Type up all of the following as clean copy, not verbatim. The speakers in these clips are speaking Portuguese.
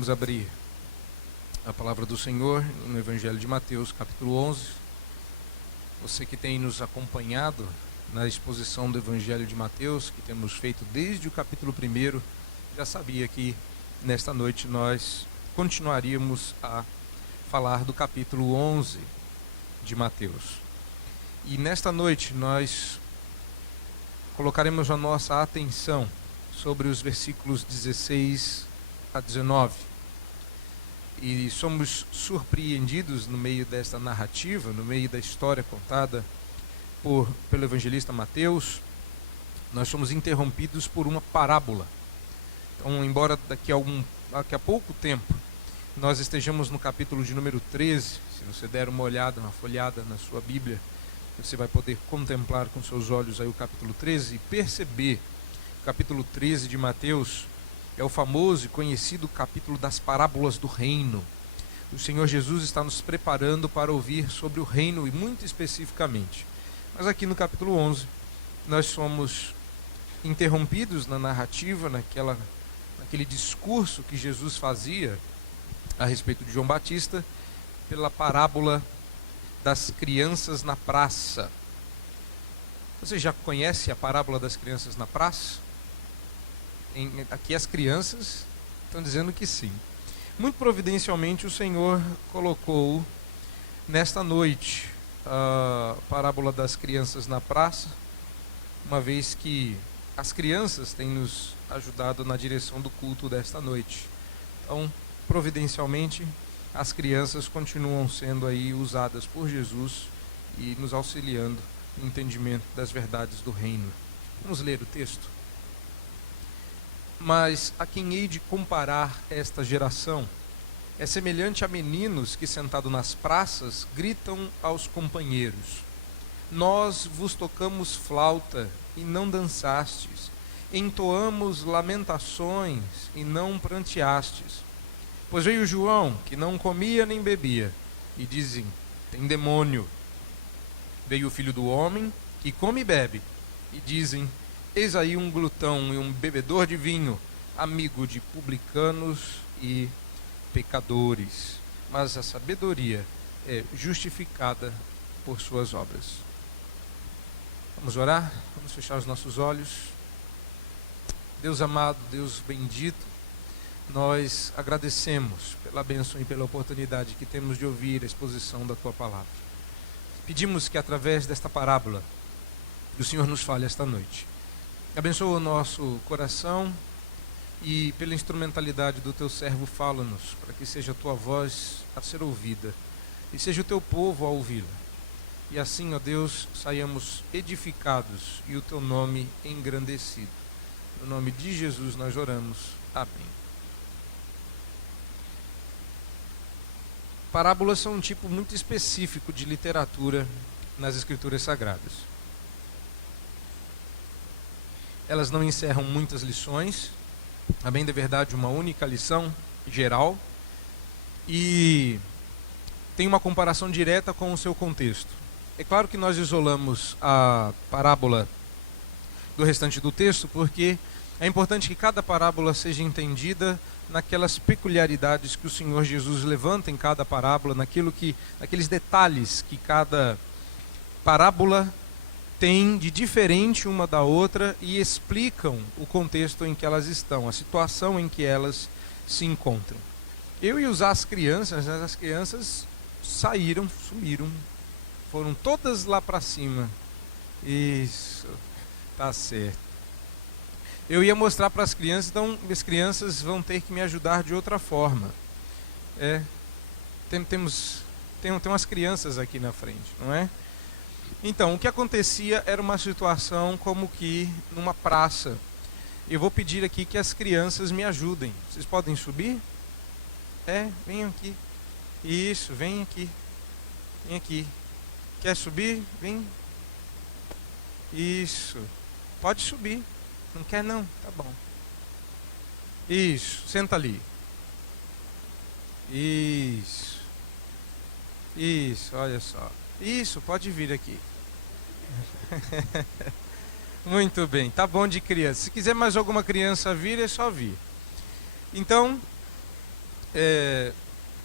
Vamos abrir a palavra do Senhor no Evangelho de Mateus, capítulo 11. Você que tem nos acompanhado na exposição do Evangelho de Mateus, que temos feito desde o capítulo 1, já sabia que nesta noite nós continuaríamos a falar do capítulo 11 de Mateus. E nesta noite nós colocaremos a nossa atenção sobre os versículos 16 a 19. E somos surpreendidos no meio desta narrativa, no meio da história contada pelo evangelista Mateus. Nós somos interrompidos por uma parábola. Então, embora daqui a pouco tempo nós estejamos no capítulo de número 13, se você der uma olhada, uma folhada na sua Bíblia, você vai poder contemplar com seus olhos aí o capítulo 13 e perceber que o capítulo 13 de Mateus é o famoso e conhecido capítulo das parábolas do reino. O Senhor Jesus está nos preparando para ouvir sobre o reino e muito especificamente. Mas aqui no capítulo 11, nós somos interrompidos na narrativa, naquele discurso que Jesus fazia a respeito de João Batista, pela parábola das crianças na praça. Você já conhece a parábola das crianças na praça? Aqui as crianças estão dizendo que sim. Muito providencialmente o Senhor colocou nesta noite a parábola das crianças na praça, uma vez que as crianças têm nos ajudado na direção do culto desta noite. Então, providencialmente, as crianças continuam sendo aí usadas por Jesus e nos auxiliando no entendimento das verdades do reino. Vamos ler o texto. Mas a quem hei de comparar esta geração? É semelhante a meninos que, sentados nas praças, gritam aos companheiros: Nós vos tocamos flauta e não dançastes, entoamos lamentações e não pranteastes. Pois veio João, que não comia nem bebia, e dizem: tem demônio. Veio o Filho do Homem, que come e bebe, e dizem: eis aí um glutão e um bebedor de vinho, amigo de publicanos e pecadores. Mas a sabedoria é justificada por suas obras. Vamos orar? Vamos fechar os nossos olhos. Deus amado, Deus bendito, nós agradecemos pela bênção e pela oportunidade que temos de ouvir a exposição da Tua Palavra. Pedimos que através desta parábola o Senhor nos fale esta noite. Abençoa o nosso coração e pela instrumentalidade do Teu servo fala-nos, para que seja a Tua voz a ser ouvida e seja o Teu povo a ouvi-la. E assim, ó Deus, saiamos edificados e o Teu nome engrandecido. No nome de Jesus nós oramos. Amém. Parábolas são um tipo muito específico de literatura nas Escrituras Sagradas. Elas não encerram muitas lições, a bem da verdade uma única lição geral, e tem uma comparação direta com o seu contexto. É claro que nós isolamos a parábola do restante do texto, porque é importante que cada parábola seja entendida naquelas peculiaridades que o Senhor Jesus levanta em cada parábola, naqueles detalhes que cada parábola tem de diferente uma da outra e explicam o contexto em que elas estão, a situação em que elas se encontram. Eu ia usar as crianças sumiram, foram todas lá para cima. Isso, tá certo. Eu ia mostrar para as crianças, então as crianças vão ter que me ajudar de outra forma. Tem umas crianças aqui na frente, não é? Então, o que acontecia era uma situação como que numa praça. Eu vou pedir aqui que as crianças me ajudem. Vocês podem subir? Venham aqui. Isso, vem aqui. Vem aqui. Quer subir? Vem. Isso. Pode subir. Não quer não? Tá bom. Isso, senta ali. Isso. Isso, olha só. Isso, pode vir aqui. Muito bem, tá bom de criança. Se quiser mais alguma criança vir, é só vir. Então,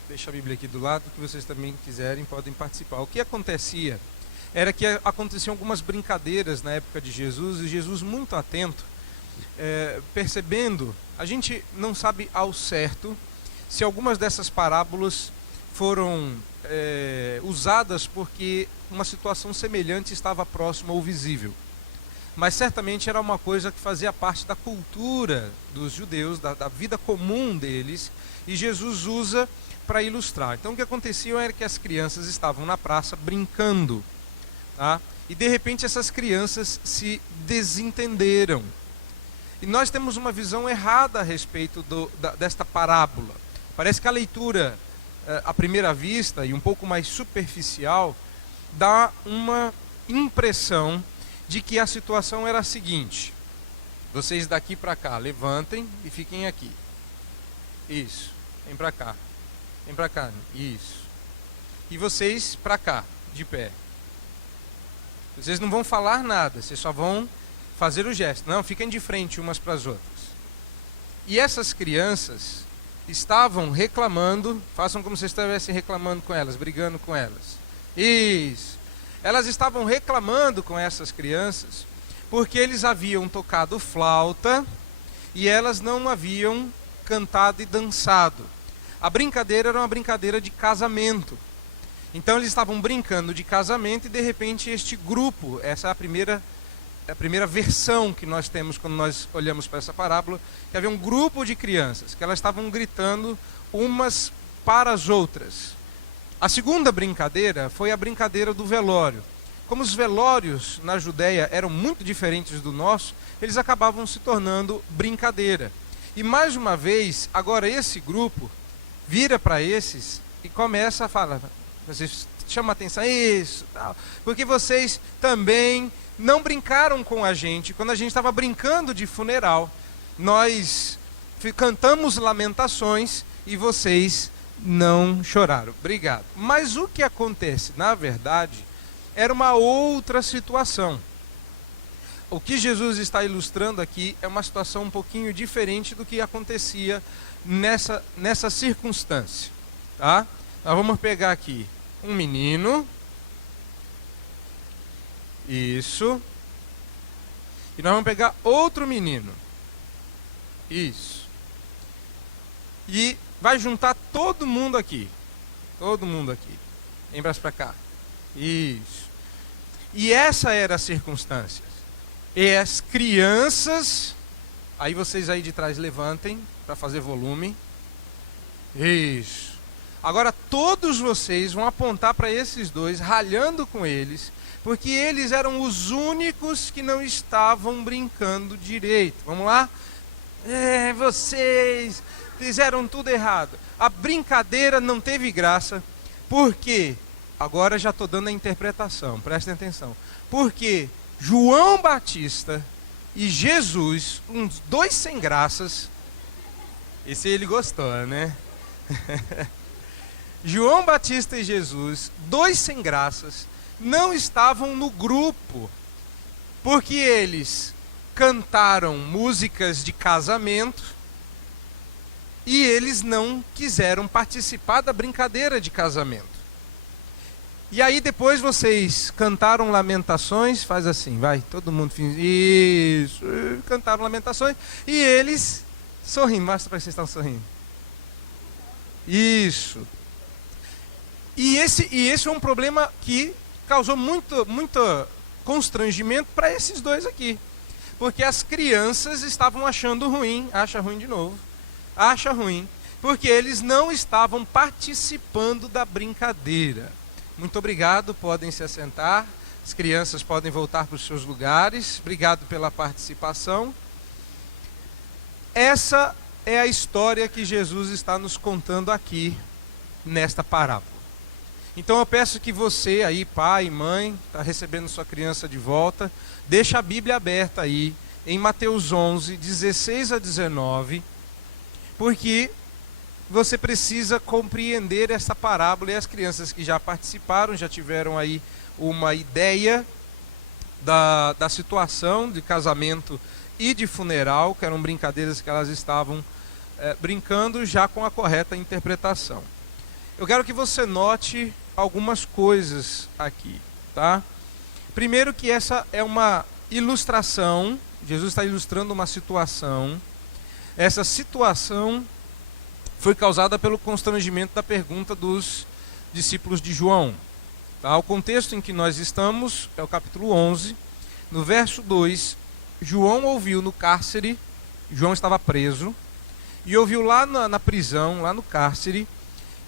Deixa a Bíblia aqui do lado, que vocês também quiserem podem participar. O que acontecia era que aconteciam algumas brincadeiras na época de Jesus, e Jesus muito atento, percebendo, a gente não sabe ao certo se algumas dessas parábolas foram usadas porque uma situação semelhante estava próxima ou visível. Mas certamente era uma coisa que fazia parte da cultura dos judeus, da vida comum deles, e Jesus usa para ilustrar. Então o que acontecia era que as crianças estavam na praça brincando, tá? E de repente essas crianças se desentenderam. E nós temos uma visão errada a respeito desta parábola. Parece que a leitura, à primeira vista, e um pouco mais superficial, dá uma impressão de que a situação era a seguinte: vocês daqui para cá, levantem e fiquem aqui. Isso, vem para cá. Vem para cá, isso. E vocês para cá, de pé. Vocês não vão falar nada, vocês só vão fazer o gesto. Não, fiquem de frente umas para as outras. E essas crianças estavam reclamando, façam como se estivessem reclamando com elas, brigando com elas. Isso. Elas estavam reclamando com essas crianças porque eles haviam tocado flauta e elas não haviam cantado e dançado. A brincadeira era uma brincadeira de casamento. Então eles estavam brincando de casamento e de repente este grupo, essa é a primeira versão que nós temos quando nós olhamos para essa parábola, que havia um grupo de crianças, que elas estavam gritando umas para as outras. A segunda brincadeira foi a brincadeira do velório. Como os velórios na Judéia eram muito diferentes do nosso, eles acabavam se tornando brincadeira. E mais uma vez, agora esse grupo vira para esses e começa a falar, vocês chamam a atenção, isso, tal, porque vocês também não brincaram com a gente. Quando a gente estava brincando de funeral, nós cantamos lamentações e vocês não choraram. Obrigado. Mas o que acontece, na verdade, era uma outra situação. O que Jesus está ilustrando aqui é uma situação um pouquinho diferente do que acontecia nessa circunstância, tá? Nós vamos pegar aqui um menino, isso, e nós vamos pegar outro menino, isso, e vai juntar todo mundo aqui, vem para cá, isso, e essa era a circunstância, e as crianças, aí vocês aí de trás levantem, para fazer volume, isso, agora todos vocês vão apontar para esses dois, ralhando com eles, porque eles eram os únicos que não estavam brincando direito. Vamos lá? Vocês fizeram tudo errado. A brincadeira não teve graça, porque, agora já estou dando a interpretação, prestem atenção, porque João Batista e Jesus, uns dois sem graças, esse ele gostou, né? João Batista e Jesus, dois sem graças, não estavam no grupo, porque eles cantaram músicas de casamento e eles não quiseram participar da brincadeira de casamento. E aí depois vocês cantaram lamentações, faz assim, vai, todo mundo isso, cantaram lamentações e eles sorrindo, mostra para vocês estão sorrindo. Isso. E esse é um problema que causou muito constrangimento para esses dois aqui. Porque as crianças estavam achando ruim, acha ruim, porque eles não estavam participando da brincadeira. Muito obrigado, podem se assentar, as crianças podem voltar para os seus lugares, obrigado pela participação. Essa é a história que Jesus está nos contando aqui, nesta parábola. Então eu peço que você aí, pai, mãe, está recebendo sua criança de volta, deixa a Bíblia aberta aí, em Mateus 11, 16 a 19, porque você precisa compreender essa parábola, e as crianças que já participaram, já tiveram aí uma ideia da situação de casamento e de funeral, que eram brincadeiras que elas estavam brincando já com a correta interpretação. Eu quero que você note algumas coisas aqui, tá? Primeiro que essa é uma ilustração, Jesus está ilustrando uma situação. Essa situação foi causada pelo constrangimento da pergunta dos discípulos de João. Tá? O contexto em que nós estamos é o capítulo 11, no verso 2, João ouviu no cárcere, João estava preso, e ouviu lá na prisão, lá no cárcere,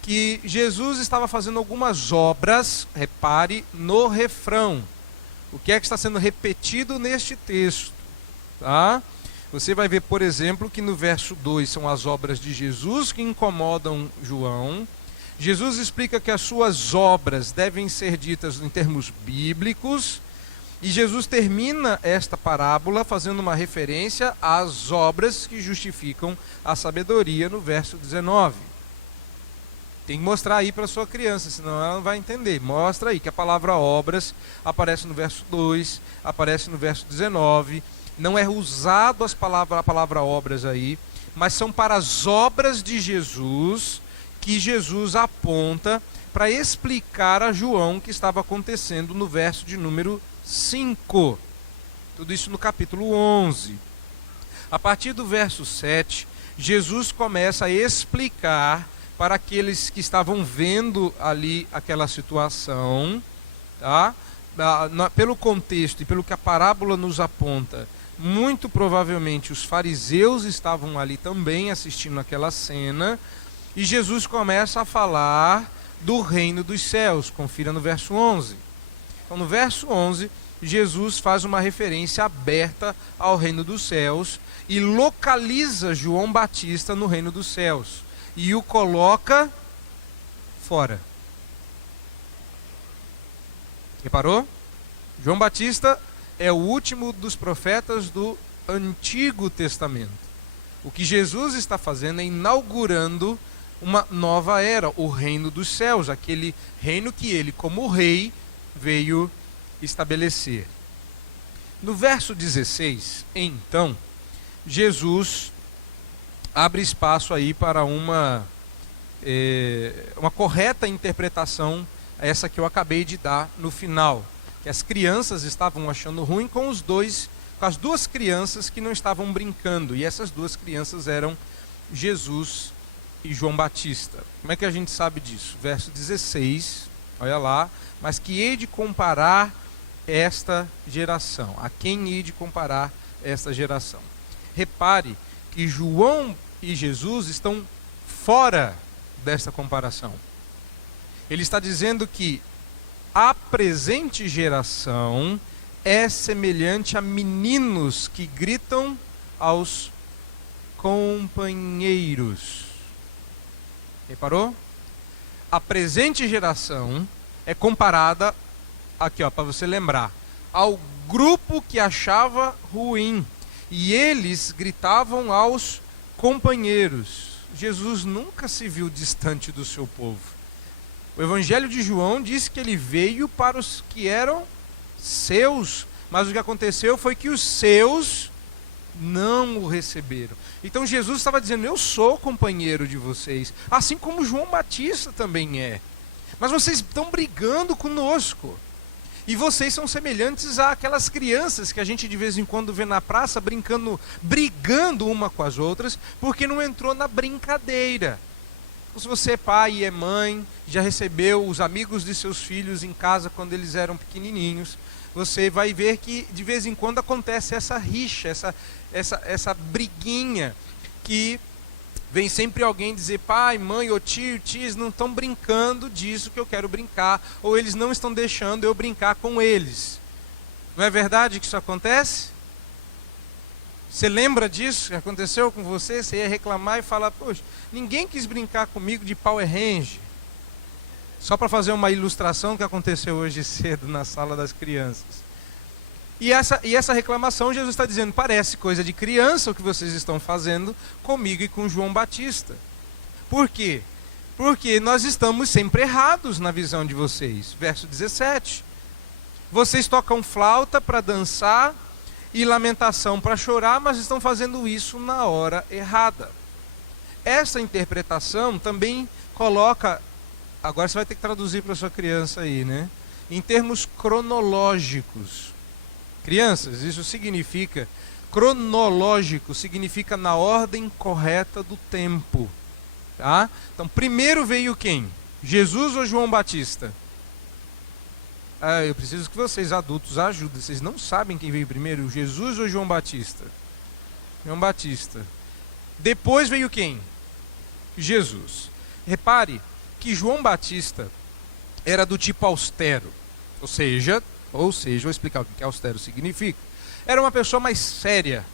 que Jesus estava fazendo algumas obras, repare, no refrão. O que é que está sendo repetido neste texto? Tá? Você vai ver, por exemplo, que no verso 2 são as obras de Jesus que incomodam João. Jesus explica que as suas obras devem ser ditas em termos bíblicos. E Jesus termina esta parábola fazendo uma referência às obras que justificam a sabedoria no verso 19. Tem que mostrar aí para a sua criança, senão ela não vai entender. Mostra aí que a palavra obras aparece no verso 2, aparece no verso 19. Não é usado a palavra obras aí, mas são para as obras de Jesus que Jesus aponta para explicar a João o que estava acontecendo no verso de número 5. Tudo isso no capítulo 11. A partir do verso 7, Jesus começa a explicar para aqueles que estavam vendo ali aquela situação, tá? Pelo contexto e pelo que a parábola nos aponta, muito provavelmente os fariseus estavam ali também assistindo aquela cena, e Jesus começa a falar do reino dos céus. Confira no verso 11. Então, no verso 11, Jesus faz uma referência aberta ao reino dos céus e localiza João Batista no reino dos céus e o coloca fora. Reparou? João Batista é o último dos profetas do Antigo Testamento. O que Jesus está fazendo é inaugurando uma nova era, o reino dos céus, aquele reino que ele, como rei, veio estabelecer. No verso 16, então, Jesus abre espaço aí para uma correta interpretação, essa que eu acabei de dar no final, que as crianças estavam achando ruim com as duas crianças que não estavam brincando, e essas duas crianças eram Jesus e João Batista. Como é que a gente sabe disso? Verso 16, olha lá, mas que hei de comparar esta geração. A quem hei de comparar esta geração? Repare que João e Jesus estão fora desta comparação. Ele está dizendo que a presente geração é semelhante a meninos que gritam aos companheiros. Reparou? A presente geração é comparada, aqui ó, para você lembrar, ao grupo que achava ruim. E eles gritavam aos companheiros. Jesus nunca se viu distante do seu povo. O Evangelho de João diz que ele veio para os que eram seus, mas o que aconteceu foi que os seus não o receberam. Então Jesus estava dizendo, eu sou companheiro de vocês, assim como João Batista também é. Mas vocês estão brigando conosco. E vocês são semelhantes àquelas crianças que a gente de vez em quando vê na praça brigando uma com as outras, porque não entrou na brincadeira. Se você é pai e é mãe, já recebeu os amigos de seus filhos em casa quando eles eram pequenininhos, você vai ver que de vez em quando acontece essa rixa, essa briguinha, que vem sempre alguém dizer, pai, mãe, ou tio, tias, não estão brincando disso que eu quero brincar, ou eles não estão deixando eu brincar com eles. Não é verdade que isso acontece? Você lembra disso que aconteceu com você? Você ia reclamar e falar, poxa, ninguém quis brincar comigo de Power Ranger. Só para fazer uma ilustração que aconteceu hoje cedo na sala das crianças. E essa reclamação, Jesus está dizendo, parece coisa de criança o que vocês estão fazendo comigo e com João Batista. Por quê? Porque nós estamos sempre errados na visão de vocês. Verso 17. Vocês tocam flauta para dançar e lamentação para chorar, mas estão fazendo isso na hora errada. essa interpretação também coloca, agora você vai ter que traduzir para sua criança aí, né? Em termos cronológicos. Crianças, isso significa, cronológico significa na ordem correta do tempo. Tá? Então, primeiro veio quem? Jesus ou João Batista? Eu preciso que vocês, adultos, ajudem. Vocês não sabem quem veio primeiro, Jesus ou João Batista? João Batista. Depois veio quem? Jesus. Repare que João Batista era do tipo austero. Ou seja, vou explicar o que austero significa. Era uma pessoa mais séria.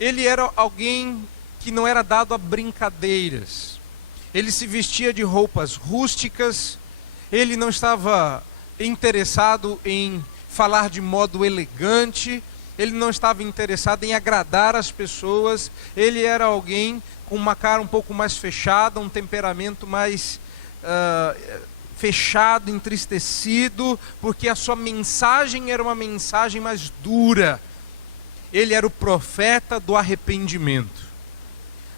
Ele era alguém que não era dado a brincadeiras. Ele se vestia de roupas rústicas. Ele não estava interessado em falar de modo elegante. Ele não estava interessado em agradar as pessoas. Ele era alguém com uma cara um pouco mais fechada, um temperamento mais fechado, entristecido, porque a sua mensagem era uma mensagem mais dura. Ele era o profeta do arrependimento.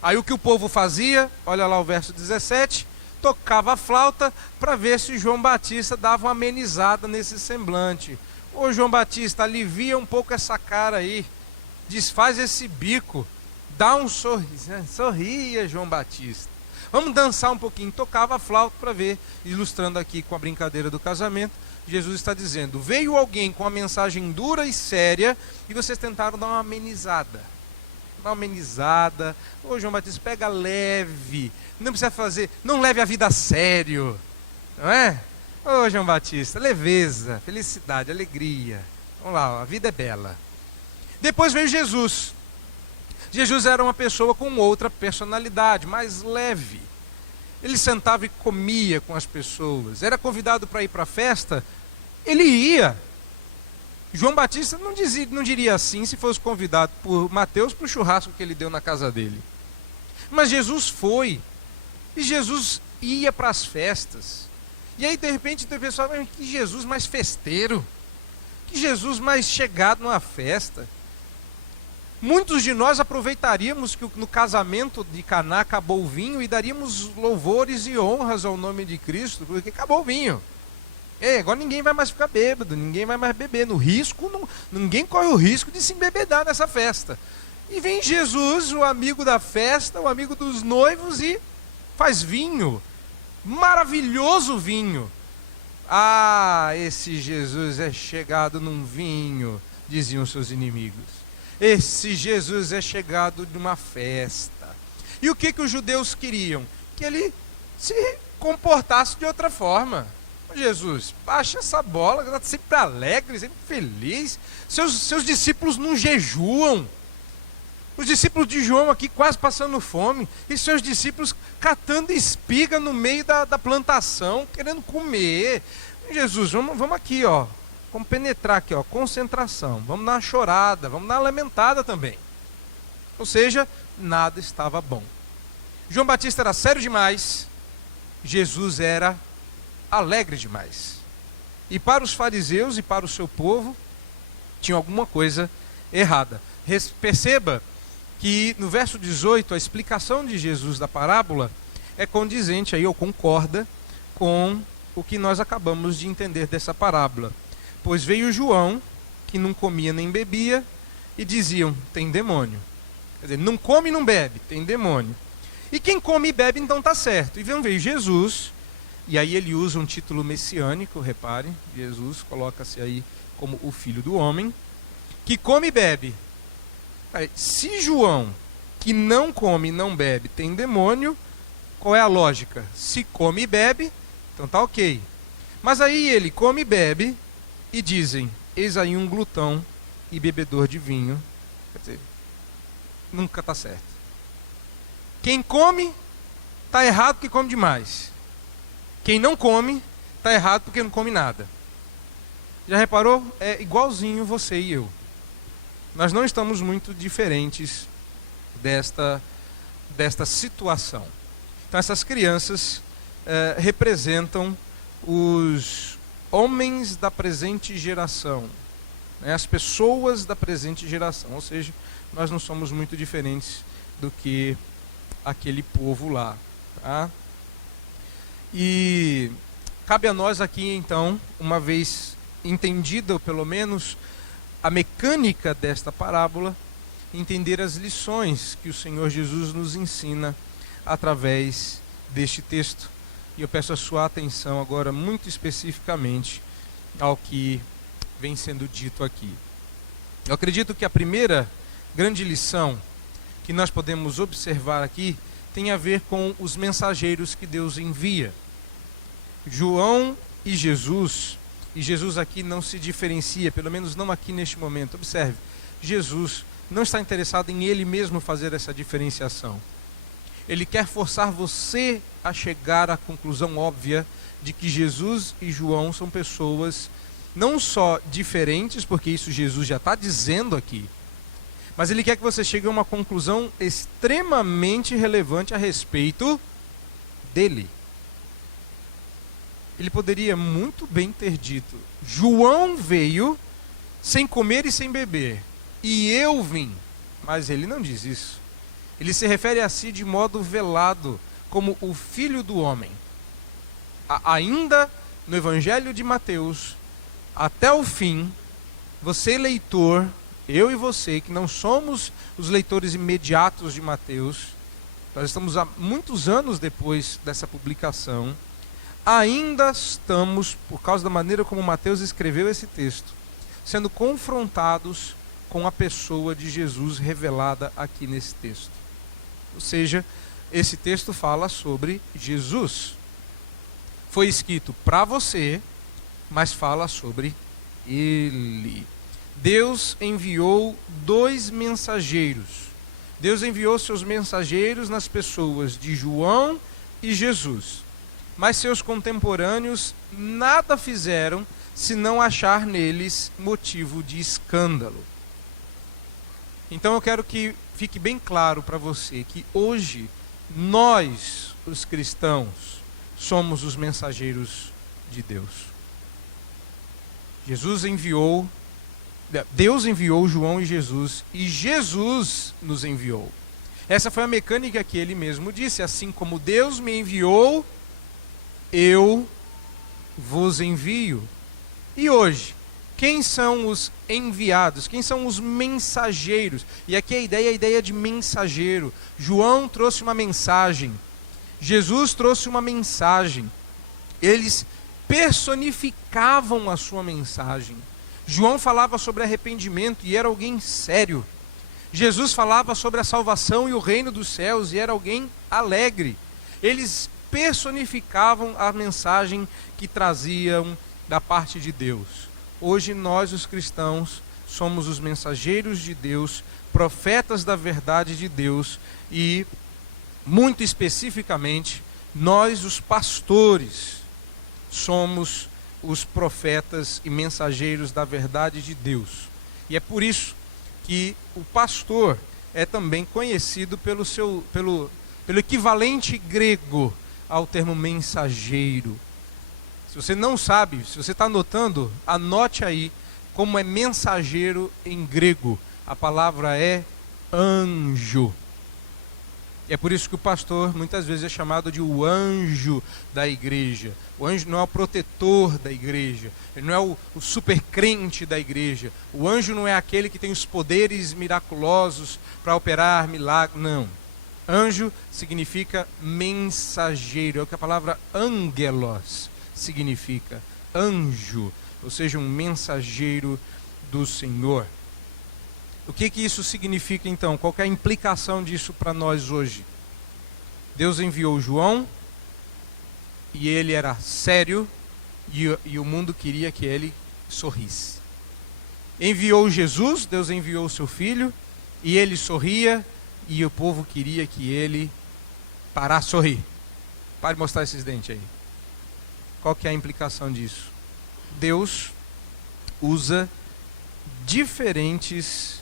Aí o que o povo fazia? Olha lá o verso 17. Tocava a flauta para ver se João Batista dava uma amenizada nesse semblante. Ô João Batista, alivia um pouco essa cara aí, desfaz esse bico, dá um sorriso, sorria João Batista. Vamos dançar um pouquinho. Tocava a flauta para ver, ilustrando aqui com a brincadeira do casamento. Jesus está dizendo, veio alguém com uma mensagem dura e séria e vocês tentaram dar uma amenizada. Dá uma amenizada. Ô João Batista, pega leve, não precisa fazer, não leve a vida a sério, não é? Ô João Batista, leveza, felicidade, alegria. Vamos lá, a vida é bela. Depois veio Jesus. Jesus era uma pessoa com outra personalidade, mais leve. Ele sentava e comia com as pessoas. Era convidado para ir para a festa, ele ia. João Batista não diria assim se fosse convidado por Mateus para o churrasco que ele deu na casa dele. Mas Jesus foi. E Jesus ia para as festas. E aí de repente tem pessoal, que Jesus mais festeiro. Que Jesus mais chegado numa festa. Muitos de nós aproveitaríamos que no casamento de Caná acabou o vinho e daríamos louvores e honras ao nome de Cristo, porque acabou o vinho. Agora ninguém vai mais ficar bêbado, ninguém vai mais beber. Ninguém corre o risco de se embebedar nessa festa. E vem Jesus, o amigo da festa, o amigo dos noivos, e faz vinho. Maravilhoso vinho. Ah, esse Jesus é chegado num vinho, diziam seus inimigos. Esse Jesus é chegado de uma festa. E o que os judeus queriam? Que ele se comportasse de outra forma. Jesus, baixa essa bola, está sempre alegre, sempre feliz. Seus discípulos não jejuam. Os discípulos de João aqui quase passando fome. E seus discípulos catando espiga no meio da plantação, querendo comer. Jesus, vamos aqui, ó. Vamos penetrar aqui, ó, concentração. Vamos dar uma chorada, vamos dar uma lamentada também. Ou seja, nada estava bom. João Batista era sério demais. Jesus era alegre demais. E para os fariseus e para o seu povo, tinha alguma coisa errada. Perceba que no verso 18, a explicação de Jesus da parábola é condizente aí, ou concorda com o que nós acabamos de entender dessa parábola. Pois veio João, que não comia nem bebia, e diziam, tem demônio. Quer dizer, não come e não bebe, tem demônio. E quem come e bebe, então está certo. E veio Jesus, e aí ele usa um título messiânico, repare, Jesus coloca-se aí como o Filho do Homem, que come e bebe. Se João, que não come e não bebe, tem demônio, qual é a lógica? Se come e bebe, então está ok. Mas aí ele come e bebe, e dizem, eis aí um glutão e bebedor de vinho. Quer dizer, nunca está certo. Quem come, está errado porque come demais. Quem não come, está errado porque não come nada. Já reparou? É igualzinho você e eu. Nós não estamos muito diferentes desta situação. Então essas crianças representam os homens da presente geração, né? As pessoas da presente geração, ou seja, nós não somos muito diferentes do que aquele povo lá. Tá? E cabe a nós aqui, então, uma vez entendida, pelo menos, a mecânica desta parábola, entender as lições que o Senhor Jesus nos ensina através deste texto. E eu peço a sua atenção agora, muito especificamente, ao que vem sendo dito aqui. Eu acredito que a primeira grande lição que nós podemos observar aqui tem a ver com os mensageiros que Deus envia. João e Jesus aqui não se diferencia, pelo menos não aqui neste momento. Observe, Jesus não está interessado em ele mesmo fazer essa diferenciação. Ele quer forçar você a chegar à conclusão óbvia de que Jesus e João são pessoas não só diferentes, porque isso Jesus já está dizendo aqui, mas ele quer que você chegue a uma conclusão extremamente relevante a respeito dele. Ele poderia muito bem ter dito: João veio sem comer e sem beber, e eu vim. Mas ele não diz isso. Ele se refere a si de modo velado, como o Filho do Homem. Ainda no Evangelho de Mateus, até o fim, você leitor, eu e você, que não somos os leitores imediatos de Mateus, nós estamos há muitos anos depois dessa publicação, ainda estamos, por causa da maneira como Mateus escreveu esse texto, sendo confrontados com a pessoa de Jesus revelada aqui nesse texto. Ou seja, esse texto fala sobre Jesus. Foi escrito para você, mas fala sobre ele. Deus enviou 2 mensageiros. Deus enviou seus mensageiros nas pessoas de João e Jesus. Mas seus contemporâneos nada fizeram senão achar neles motivo de escândalo. Então eu quero que fique bem claro para você que hoje nós, os cristãos, somos os mensageiros de Deus. Deus enviou João e Jesus nos enviou. Essa foi a mecânica que ele mesmo disse: assim como Deus me enviou, eu vos envio. E hoje, quem são os enviados? Quem são os mensageiros? E aqui a ideia de mensageiro. João trouxe uma mensagem. Jesus trouxe uma mensagem. Eles personificavam a sua mensagem. João falava sobre arrependimento e era alguém sério. Jesus falava sobre a salvação e o reino dos céus e era alguém alegre. Eles personificavam a mensagem que traziam da parte de Deus. Hoje nós, os cristãos, somos os mensageiros de Deus, profetas da verdade de Deus e, muito especificamente, nós, os pastores, somos os profetas e mensageiros da verdade de Deus. E é por isso que o pastor é também conhecido pelo equivalente grego ao termo mensageiro. Se você não sabe, se você está anotando, anote aí como é mensageiro em grego. A palavra é anjo. E é por isso que o pastor muitas vezes é chamado de o anjo da igreja. O anjo não é o protetor da igreja, ele não é o super crente da igreja. O anjo não é aquele que tem os poderes miraculosos para operar milagres, não. Anjo significa mensageiro, é o que a palavra angelos significa, anjo, ou seja, um mensageiro do Senhor. O que isso significa então? Qual que é a implicação disso para nós hoje? Deus enviou João e ele era sério e o mundo queria que ele sorrisse. Enviou Jesus, Deus enviou o seu filho e ele sorria e o povo queria que ele parasse de sorrir. Pare de mostrar esses dentes aí. Qual que é a implicação disso? Deus usa diferentes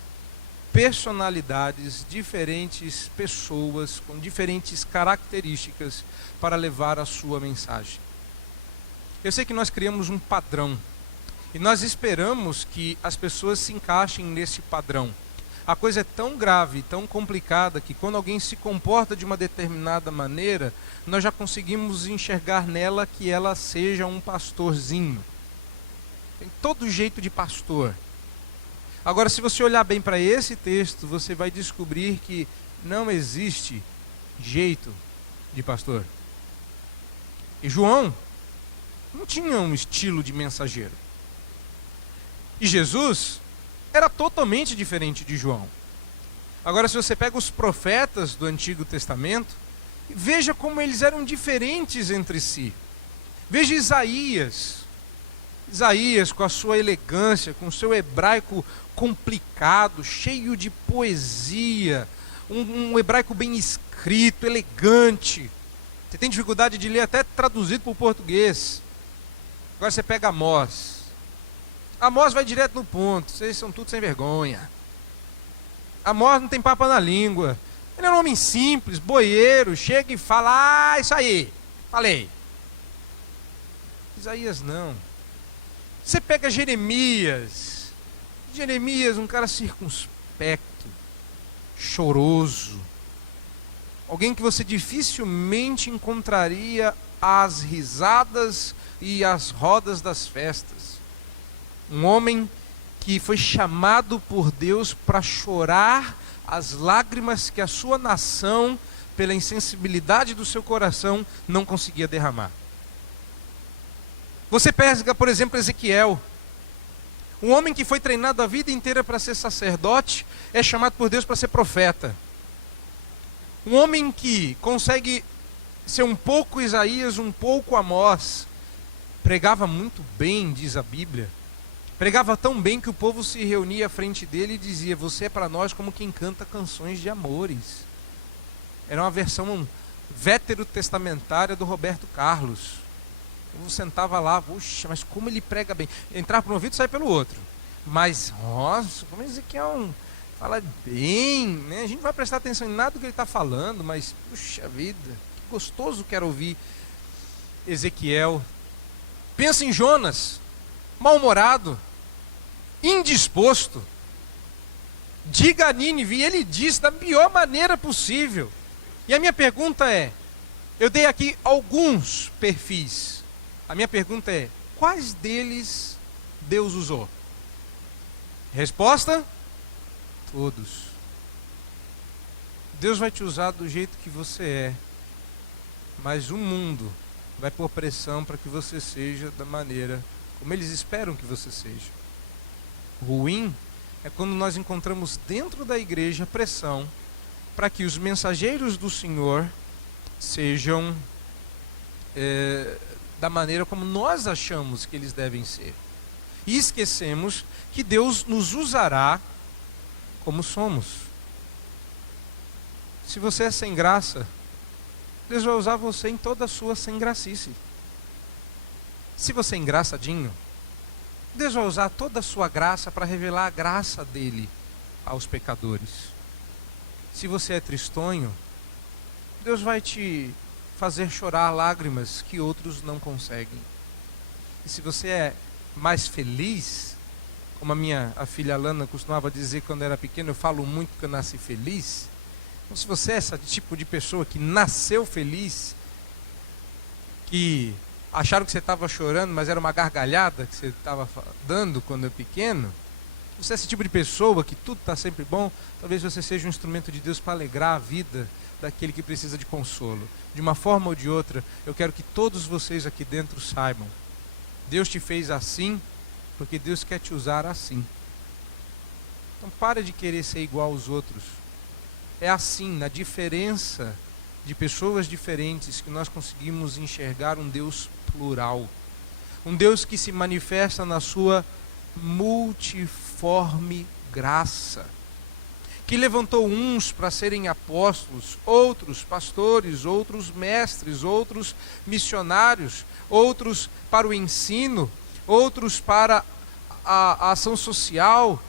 personalidades, diferentes pessoas com diferentes características para levar a sua mensagem. Eu sei que nós criamos um padrão e nós esperamos que as pessoas se encaixem nesse padrão. A coisa é tão grave, tão complicada, que quando alguém se comporta de uma determinada maneira, nós já conseguimos enxergar nela que ela seja um pastorzinho. Tem todo jeito de pastor. Agora, se você olhar bem para esse texto, você vai descobrir que não existe jeito de pastor. E João não tinha um estilo de mensageiro. E Jesus era totalmente diferente de João. Agora, se você pega os profetas do Antigo Testamento, veja como eles eram diferentes entre si. Veja Isaías. Isaías, com a sua elegância, com o seu hebraico complicado, cheio de poesia, um hebraico bem escrito, elegante. Você tem dificuldade de ler até traduzido para o português. Agora você pega Amós. Amós vai direto no ponto. Vocês são tudo sem vergonha. Amós não tem papo na língua. Ele é um homem simples, boieiro, chega e fala: ah, isso aí, falei. Isaías não. Você pega Jeremias. Jeremias, um cara circunspecto, choroso. Alguém que você dificilmente encontraria às risadas e às rodas das festas. Um homem que foi chamado por Deus para chorar as lágrimas que a sua nação, pela insensibilidade do seu coração, não conseguia derramar. Você pega, por exemplo, Ezequiel. Um homem que foi treinado a vida inteira para ser sacerdote, é chamado por Deus para ser profeta. Um homem que consegue ser um pouco Isaías, um pouco Amós, pregava muito bem, diz a Bíblia. Pregava tão bem que o povo se reunia à frente dele e dizia: você é para nós como quem canta canções de amores. Era uma versão veterotestamentária do Roberto Carlos. Eu sentava lá, puxa, mas como ele prega bem. Entrava por um ouvido e saia pelo outro. Mas, nossa, como Ezequiel fala bem, né? A gente não vai prestar atenção em nada do que ele está falando, mas, puxa vida, que gostoso quero ouvir Ezequiel. Pensa em Jonas, mal-humorado, indisposto. Diga a Nínive, e ele disse da pior maneira possível. E a minha pergunta é, eu dei aqui alguns perfis. A minha pergunta é, quais deles Deus usou? Resposta? Todos. Deus vai te usar do jeito que você é, mas o mundo vai pôr pressão para que você seja da maneira como eles esperam que você seja. Ruim é quando nós encontramos dentro da igreja pressão para que os mensageiros do Senhor sejam da maneira como nós achamos que eles devem ser. E esquecemos que Deus nos usará como somos. Se você é sem graça, Deus vai usar você em toda a sua sem gracice. Se você é engraçadinho, Deus vai usar toda a sua graça para revelar a graça dele aos pecadores. Se você é tristonho, Deus vai te fazer chorar lágrimas que outros não conseguem. E se você é mais feliz, como a filha Alana costumava dizer quando era pequena, eu falo muito que eu nasci feliz. Então, se você é esse tipo de pessoa que nasceu feliz, que acharam que você estava chorando, mas era uma gargalhada que você estava dando quando é pequeno, você é esse tipo de pessoa que tudo está sempre bom, talvez você seja um instrumento de Deus para alegrar a vida daquele que precisa de consolo. De uma forma ou de outra, eu quero que todos vocês aqui dentro saibam, Deus te fez assim, porque Deus quer te usar assim. Então para de querer ser igual aos outros. É assim, na diferença de pessoas diferentes, que nós conseguimos enxergar um Deus plural. Um Deus que se manifesta na sua multiforme graça. Que levantou uns para serem apóstolos, outros pastores, outros mestres, outros missionários, outros para o ensino, outros para a ação social,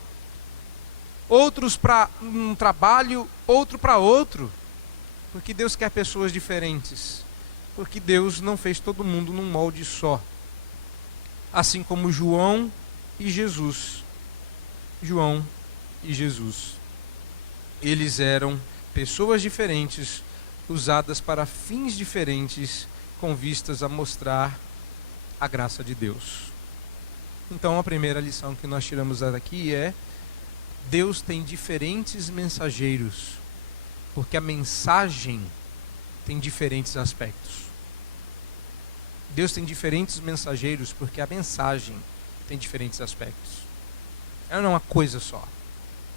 outros para um trabalho, outro para outro. Porque Deus quer pessoas diferentes. Porque Deus não fez todo mundo num molde só. Assim como João e Jesus. João e Jesus. Eles eram pessoas diferentes, usadas para fins diferentes, com vistas a mostrar a graça de Deus. Então a primeira lição que nós tiramos daqui é: Deus tem diferentes mensageiros, porque a mensagem tem diferentes aspectos. Deus tem diferentes mensageiros, porque a mensagem tem diferentes aspectos. Ela não é uma coisa só.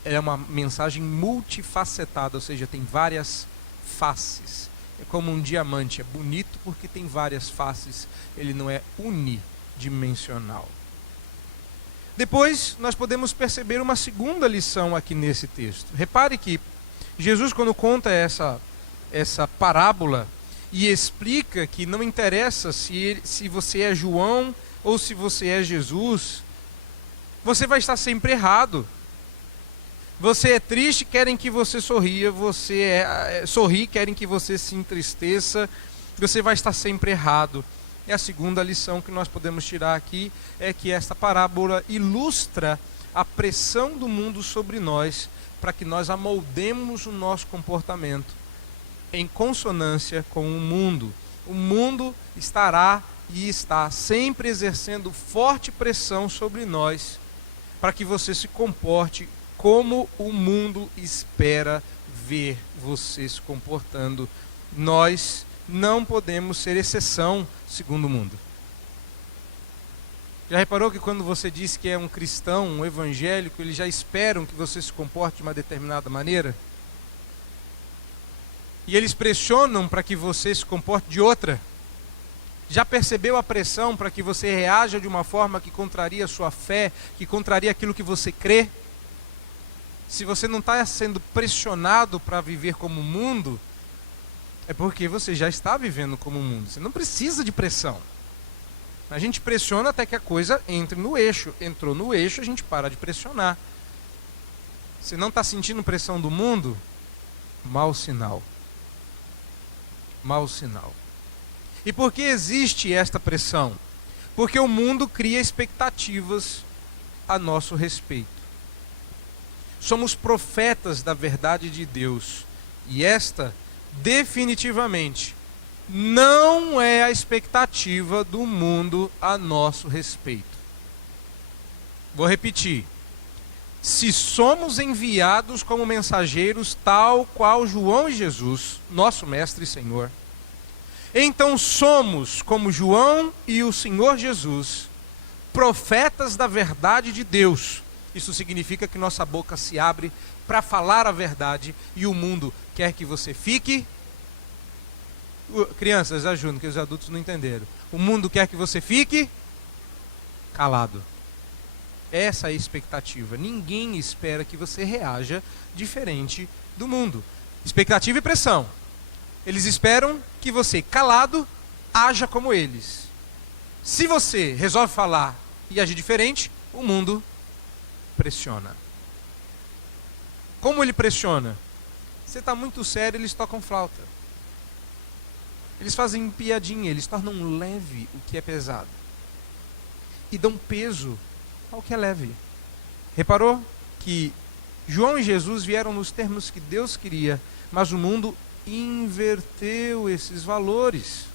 Ela é uma mensagem multifacetada, ou seja, tem várias faces. É como um diamante, é bonito porque tem várias faces, ele não é unidimensional. Depois, nós podemos perceber uma segunda lição aqui nesse texto. Repare que Jesus, quando conta essa parábola e explica que não interessa se você é João ou se você é Jesus, você vai estar sempre errado. Você é triste, querem que você sorria, você sorri, querem que você se entristeça, você vai estar sempre errado. E a segunda lição que nós podemos tirar aqui é que esta parábola ilustra a pressão do mundo sobre nós, para que nós amoldemos o nosso comportamento em consonância com o mundo. O mundo estará e está sempre exercendo forte pressão sobre nós, para que você se comporte como o mundo espera ver você se comportando. Nós não podemos ser exceção segundo o mundo. Já reparou que quando você diz que é um cristão, um evangélico, eles já esperam que você se comporte de uma determinada maneira? E eles pressionam para que você se comporte de outra? Já percebeu a pressão para que você reaja de uma forma que contraria a sua fé, que contraria aquilo que você crê? Se você não está sendo pressionado para viver como o mundo, é porque você já está vivendo como o mundo. Você não precisa de pressão. A gente pressiona até que a coisa entre no eixo. Entrou no eixo, a gente para de pressionar. Você não está sentindo pressão do mundo? Mau sinal. Mau sinal. E por que existe esta pressão? Porque o mundo cria expectativas a nosso respeito. Somos profetas da verdade de Deus, e esta, definitivamente, não é a expectativa do mundo a nosso respeito. Vou repetir. Se somos enviados como mensageiros, tal qual João e Jesus, nosso Mestre e Senhor, então somos, como João e o Senhor Jesus, profetas da verdade de Deus. Isso significa que nossa boca se abre para falar a verdade, e o mundo quer que você fique... Crianças, ajudem, que os adultos não entenderam. O mundo quer que você fique calado. Essa é a expectativa. Ninguém espera que você reaja diferente do mundo. Expectativa e pressão. Eles esperam que você, calado, haja como eles. Se você resolve falar e agir diferente, o mundo pressiona. Como ele pressiona? Você está muito sério, eles tocam flauta. Eles fazem piadinha, eles tornam leve o que é pesado. E dão peso ao que é leve. Reparou que João e Jesus vieram nos termos que Deus queria, mas o mundo inverteu esses valores.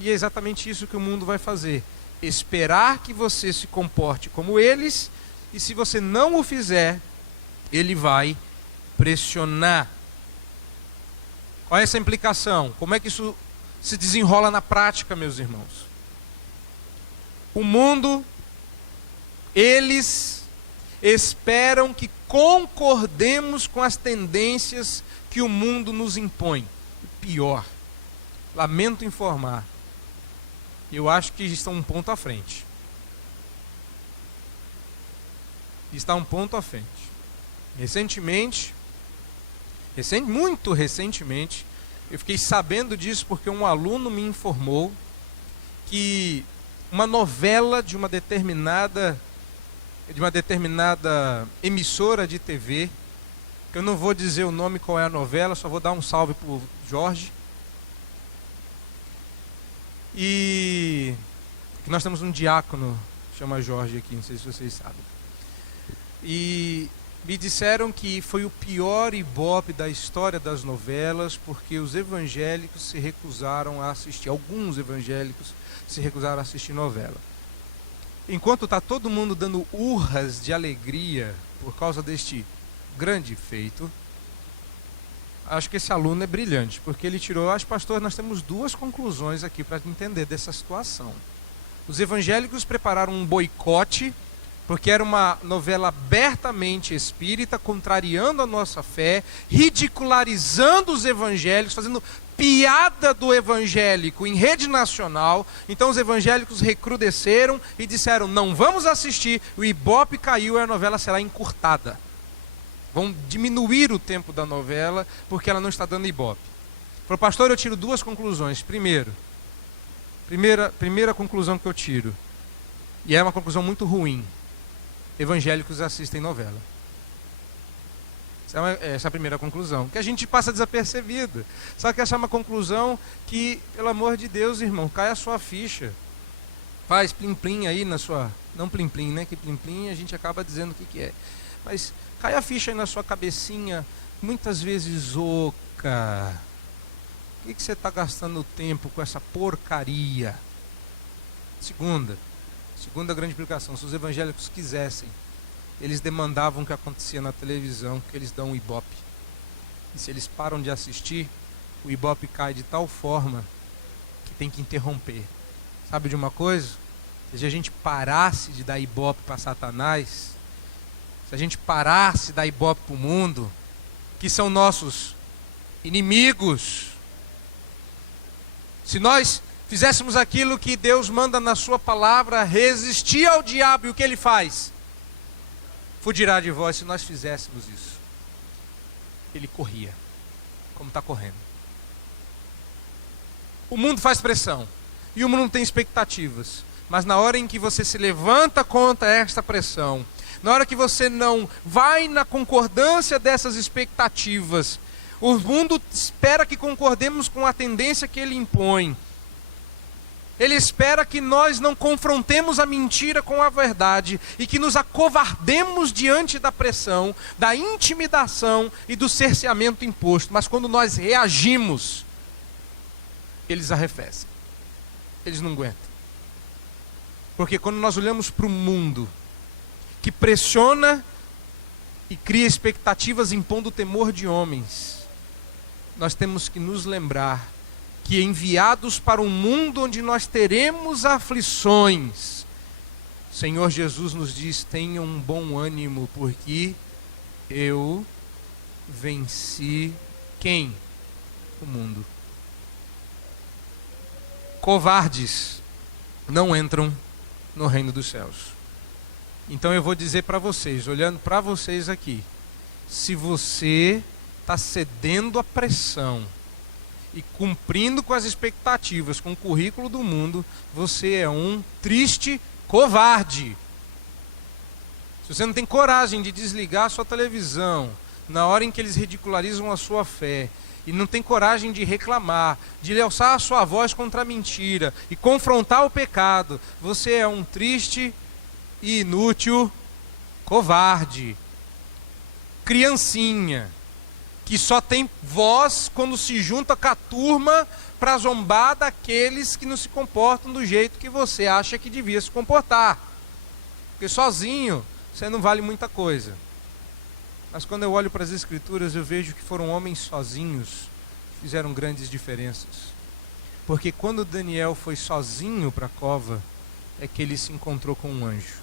E é exatamente isso que o mundo vai fazer. Esperar que você se comporte como eles, e se você não o fizer, ele vai pressionar. Qual é essa implicação? Como é que isso se desenrola na prática, meus irmãos? O mundo, eles esperam que concordemos com as tendências que o mundo nos impõe. Pior, lamento informar, eu acho que estão um ponto à frente. Está um ponto à frente. Muito recentemente, eu fiquei sabendo disso porque um aluno me informou que uma novela de uma determinada emissora de TV, que eu não vou dizer o nome, qual é a novela, só vou dar um salve para o Jorge. E nós temos um diácono, chama Jorge aqui, não sei se vocês sabem. E Me disseram que foi o pior ibope da história das novelas, porque os evangélicos se recusaram a assistir. Alguns evangélicos se recusaram a assistir novela. Enquanto está todo mundo dando urras de alegria por causa deste grande feito, acho que esse aluno é brilhante, porque ele tirou, pastor, nós temos duas conclusões aqui para entender dessa situação. Os evangélicos prepararam um boicote, porque era uma novela abertamente espírita, contrariando a nossa fé, ridicularizando os evangélicos, fazendo piada do evangélico em rede nacional. Então os evangélicos recrudesceram e disseram, não vamos assistir, o ibope caiu e a novela será encurtada. Vão diminuir o tempo da novela, porque ela não está dando ibope. Falei, pastor, eu tiro duas conclusões. Primeira conclusão que eu tiro, e é uma conclusão muito ruim: evangélicos assistem novela. Essa é a primeira conclusão, que a gente passa desapercebido. Só que essa é uma conclusão que, pelo amor de Deus, irmão, cai a sua ficha. Faz plim-plim aí na sua... Não plim-plim, né? Que plim-plim a gente acaba dizendo o que é. Mas cai a ficha aí na sua cabecinha, muitas vezes oca. Por que você está gastando tempo com essa porcaria? Segunda grande implicação: se os evangélicos quisessem, eles demandavam o que acontecia na televisão, que eles dão um ibope. E se eles param de assistir, o ibope cai de tal forma que tem que interromper. Sabe de uma coisa? Se a gente parasse de dar ibope para Satanás, se a gente parasse de dar ibope para o mundo, que são nossos inimigos, se nós fizéssemos aquilo que Deus manda na sua palavra, resistir ao diabo, e o que ele faz? Fugirá de vós. Se nós fizéssemos isso, ele corria, como está correndo. O mundo faz pressão, e o mundo tem expectativas, mas na hora em que você se levanta contra esta pressão, na hora que você não vai na concordância dessas expectativas, o mundo espera que concordemos com a tendência que ele impõe. Ele espera que nós não confrontemos a mentira com a verdade e que nos acovardemos diante da pressão, da intimidação e do cerceamento imposto. Mas quando nós reagimos, eles arrefecem. Eles não aguentam. Porque quando nós olhamos para o mundo que pressiona e cria expectativas impondo o temor de homens, nós temos que nos lembrar que enviados para um mundo onde nós teremos aflições, o Senhor Jesus nos diz: tenham um bom ânimo, porque eu venci quem? O mundo. Covardes não entram no reino dos céus. Então eu vou dizer para vocês, olhando para vocês aqui, se você está cedendo à pressão e cumprindo com as expectativas, com o currículo do mundo, você é um triste covarde. Se você não tem coragem de desligar a sua televisão na hora em que eles ridicularizam a sua fé, e não tem coragem de reclamar, de alçar a sua voz contra a mentira e confrontar o pecado, você é um triste e inútil covarde, criancinha, que só tem voz quando se junta com a turma para zombar daqueles que não se comportam do jeito que você acha que devia se comportar. Porque sozinho você não vale muita coisa. Mas quando eu olho para as Escrituras, eu vejo que foram homens sozinhos que fizeram grandes diferenças. Porque quando Daniel foi sozinho para a cova, é que ele se encontrou com um anjo.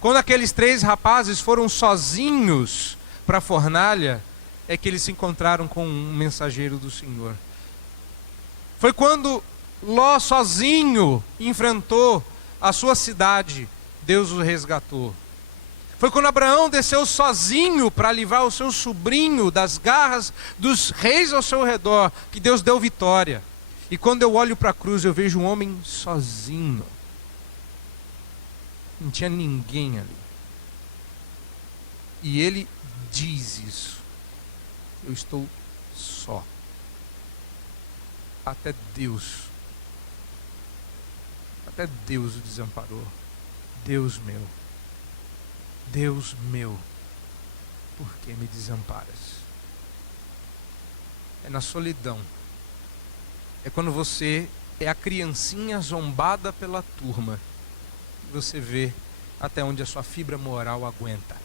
Quando aqueles 3 rapazes foram sozinhos para a fornalha, é que eles se encontraram com um mensageiro do Senhor. Foi quando Ló sozinho enfrentou a sua cidade, Deus o resgatou. Foi quando Abraão desceu sozinho para livrar o seu sobrinho das garras dos reis ao seu redor, que Deus deu vitória. E quando eu olho para a cruz, eu vejo um homem sozinho. Não tinha ninguém ali. E ele diz isso: eu estou só. Até Deus o desamparou. Deus meu, por que me desamparas? É na solidão. É quando você é a criancinha zombada pela turma. E você vê até onde a sua fibra moral aguenta.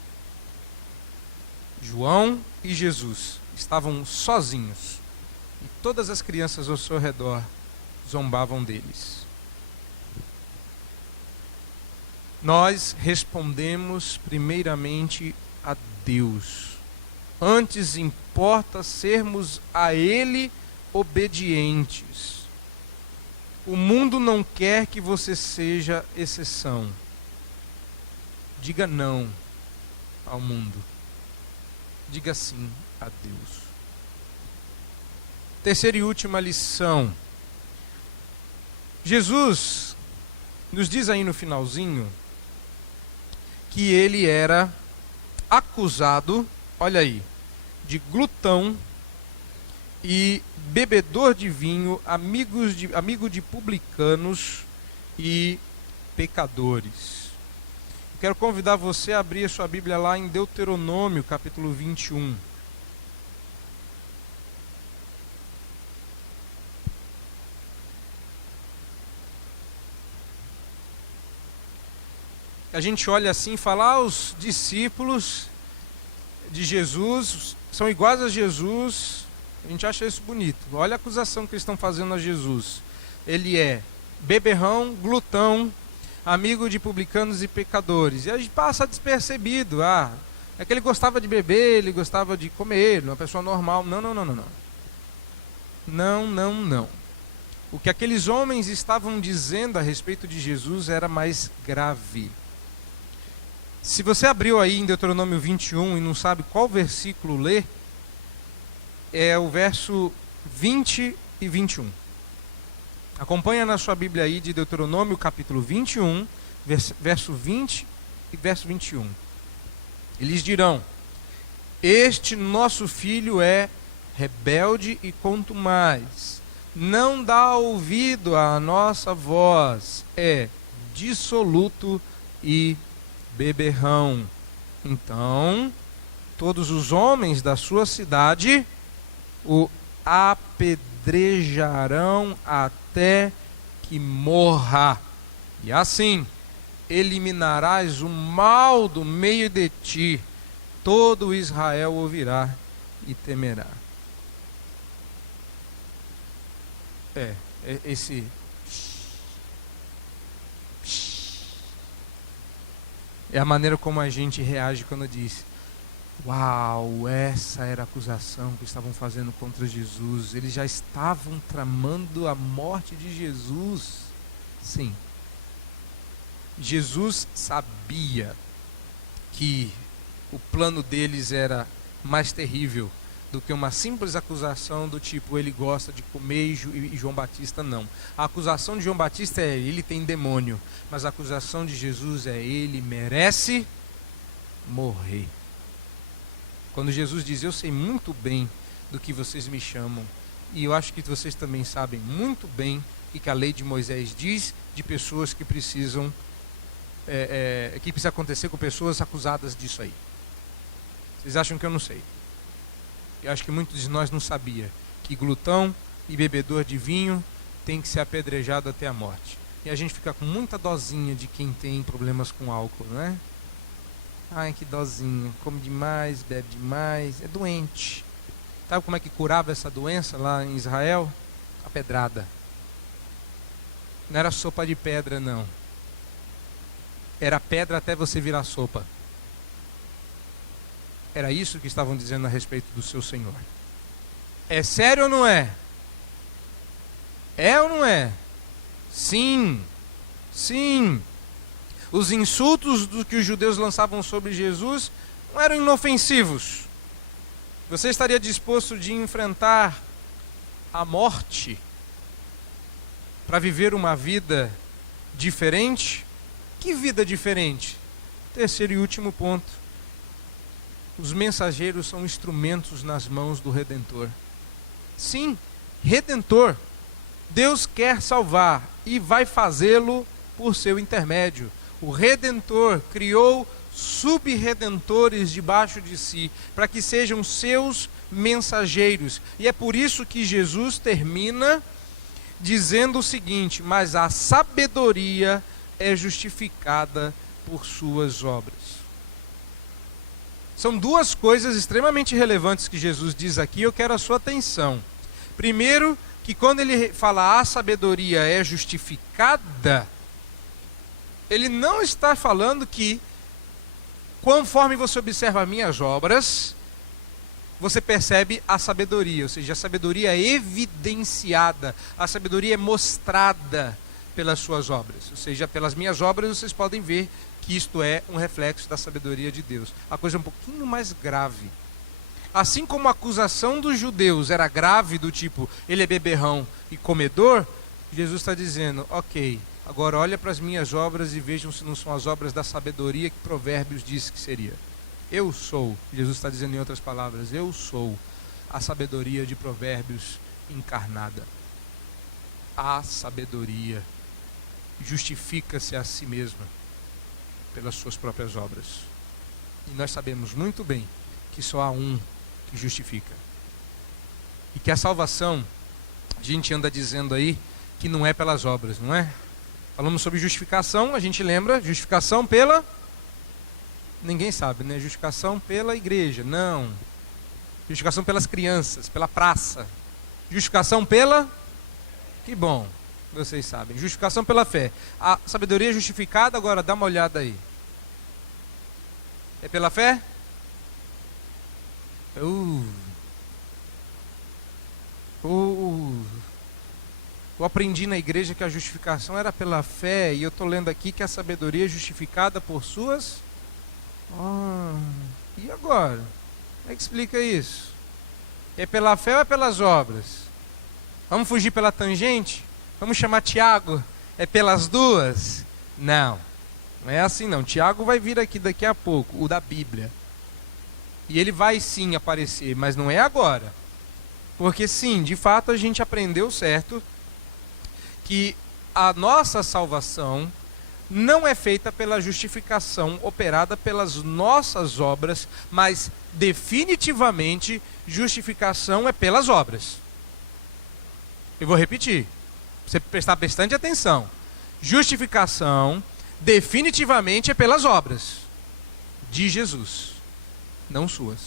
João e Jesus estavam sozinhos. E todas as crianças ao seu redor zombavam deles. Nós respondemos primeiramente a Deus. Antes importa sermos a Ele obedientes. O mundo não quer que você seja exceção. Diga não ao mundo. Diga sim a Deus. Terceira e última lição. Jesus nos diz aí no finalzinho que ele era acusado, olha aí, de glutão e bebedor de vinho, amigo de publicanos e pecadores. Eu quero convidar você a abrir a sua Bíblia lá em Deuteronômio, capítulo 21. A gente olha assim e fala, os discípulos de Jesus são iguais a Jesus. A gente acha isso bonito. Olha a acusação que eles estão fazendo a Jesus. Ele é beberrão, glutão, amigo de publicanos e pecadores. E a gente passa despercebido. É que ele gostava de beber, ele gostava de comer, uma pessoa normal. Não. O que aqueles homens estavam dizendo a respeito de Jesus era mais grave. Se você abriu aí em Deuteronômio 21 e não sabe qual versículo ler, é o verso 20 e 21. Acompanha na sua Bíblia aí de Deuteronômio capítulo 21, verso 20 e verso 21. Eles dirão: este nosso filho é rebelde e contumaz, não dá ouvido à nossa voz, é dissoluto e beberrão. Então, todos os homens da sua cidade o apedrejarão até que morra. E assim, eliminarás o mal do meio de ti. Todo Israel ouvirá e temerá. Esse é a maneira como a gente reage quando diz: uau, essa era a acusação que estavam fazendo contra Jesus. Eles já estavam tramando a morte de Jesus. Sim. Jesus sabia que o plano deles era mais terrível do que uma simples acusação do tipo, ele gosta de comer e João Batista não. A acusação de João Batista é, ele tem demônio. Mas a acusação de Jesus é, ele merece morrer. Quando Jesus diz, eu sei muito bem do que vocês me chamam, e eu acho que vocês também sabem muito bem o que a lei de Moisés diz de pessoas que precisam, que precisa acontecer com pessoas acusadas disso aí. Vocês acham que eu não sei? Eu acho que muitos de nós não sabiam que glutão e bebedor de vinho tem que ser apedrejado até a morte. E a gente fica com muita dosinha de quem tem problemas com álcool, não é? Ai, que dozinha, come demais, bebe demais, é doente. Sabe como é que curava essa doença lá em Israel? A pedrada. Não era sopa de pedra, não. Era pedra até você virar sopa. Era isso que estavam dizendo a respeito do seu Senhor. É sério ou não é? É ou não é? Sim. Sim. Os insultos do que os judeus lançavam sobre Jesus não eram inofensivos. Você estaria disposto de enfrentar a morte para viver uma vida diferente? Que vida diferente? Terceiro e último ponto. Os mensageiros são instrumentos nas mãos do Redentor. Sim, Redentor. Deus quer salvar e vai fazê-lo por seu intermédio. O Redentor criou subredentores debaixo de si, para que sejam seus mensageiros. E é por isso que Jesus termina dizendo o seguinte: mas a sabedoria é justificada por suas obras. São duas coisas extremamente relevantes que Jesus diz aqui, eu quero a sua atenção. Primeiro, que quando ele fala a sabedoria é justificada, ele não está falando que conforme você observa as minhas obras, você percebe a sabedoria, ou seja, a sabedoria é evidenciada, a sabedoria é mostrada pelas suas obras, ou seja, pelas minhas obras vocês podem ver que isto é um reflexo da sabedoria de Deus. A coisa é um pouquinho mais grave. Assim como a acusação dos judeus era grave, do tipo, ele é beberrão e comedor, Jesus está dizendo, ok, agora olha para as minhas obras e vejam se não são as obras da sabedoria que Provérbios disse que seria. Eu sou, Jesus está dizendo em outras palavras, eu sou a sabedoria de Provérbios encarnada. A sabedoria justifica-se a si mesma pelas suas próprias obras. E nós sabemos muito bem que só há um que justifica. E que a salvação, a gente anda dizendo aí, que não é pelas obras, não é? Falamos sobre justificação, a gente lembra, justificação pela... Ninguém sabe, né? Justificação pela igreja, não. Justificação pelas crianças, pela praça. Justificação pela... Que bom, vocês sabem. Justificação pela fé. A sabedoria é justificada, agora dá uma olhada aí. É pela fé? Eu aprendi na igreja que a justificação era pela fé, e eu estou lendo aqui que a sabedoria é justificada por suas... e agora? Como é que explica isso? É pela fé ou é pelas obras? Vamos fugir pela tangente? Vamos chamar Tiago? É pelas duas? Não, não é assim não. Tiago vai vir aqui daqui a pouco, o da Bíblia. E ele vai sim aparecer, mas não é agora. Porque sim, de fato a gente aprendeu certo que a nossa salvação não é feita pela justificação operada pelas nossas obras, mas definitivamente justificação é pelas obras. Eu vou repetir, pra você prestar bastante atenção. Justificação definitivamente é pelas obras de Jesus, não suas.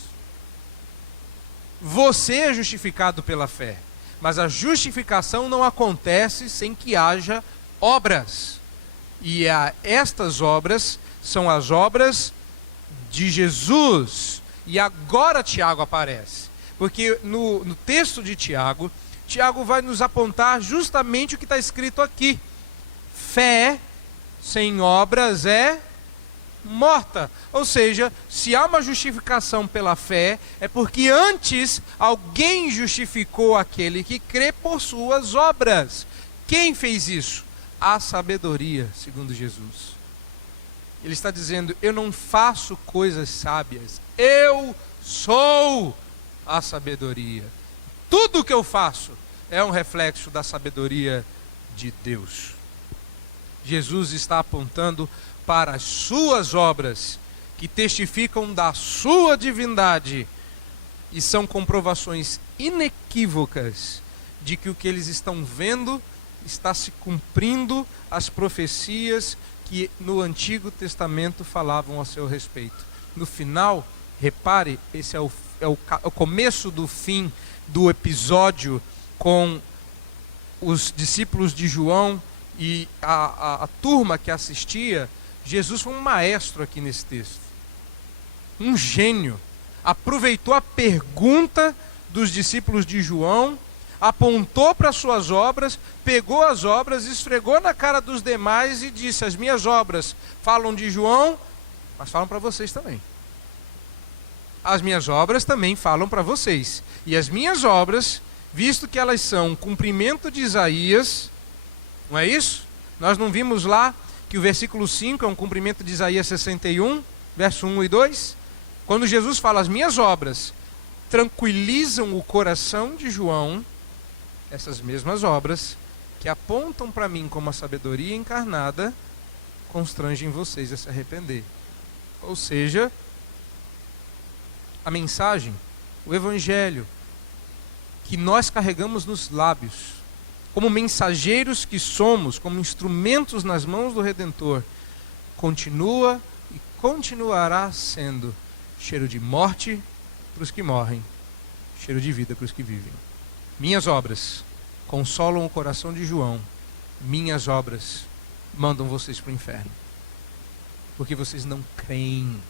Você é justificado pela fé, mas a justificação não acontece sem que haja obras. E estas obras são as obras de Jesus. E agora Tiago aparece. Porque no texto de Tiago, Tiago vai nos apontar justamente o que está escrito aqui. Fé sem obras é morta. Ou seja, se há uma justificação pela fé, é porque antes alguém justificou aquele que crê por suas obras. Quem fez isso? A sabedoria, segundo Jesus. Ele está dizendo, eu não faço coisas sábias, eu sou a sabedoria. Tudo que eu faço é um reflexo da sabedoria de Deus. Jesus está apontando para as suas obras, que testificam da sua divindade, e são comprovações inequívocas de que o que eles estão vendo está se cumprindo as profecias que no Antigo Testamento falavam a seu respeito. No final, repare, esse é o começo do fim do episódio com os discípulos de João e a turma que assistia. Jesus foi um maestro aqui nesse texto, um gênio. Aproveitou a pergunta dos discípulos de João, apontou para suas obras, pegou as obras, esfregou na cara dos demais e disse, as minhas obras falam de João, mas falam para vocês também. As minhas obras também falam para vocês. E as minhas obras, visto que elas são cumprimento de Isaías, não é isso? Nós não vimos lá que o versículo 5 é um cumprimento de Isaías 61, verso 1 e 2? Quando Jesus fala, as minhas obras tranquilizam o coração de João, essas mesmas obras, que apontam para mim como a sabedoria encarnada, constrangem vocês a se arrepender. Ou seja, a mensagem, o evangelho que nós carregamos nos lábios, como mensageiros que somos, como instrumentos nas mãos do Redentor, continua e continuará sendo cheiro de morte para os que morrem, cheiro de vida para os que vivem. Minhas obras consolam o coração de João, minhas obras mandam vocês para o inferno, porque vocês não creem.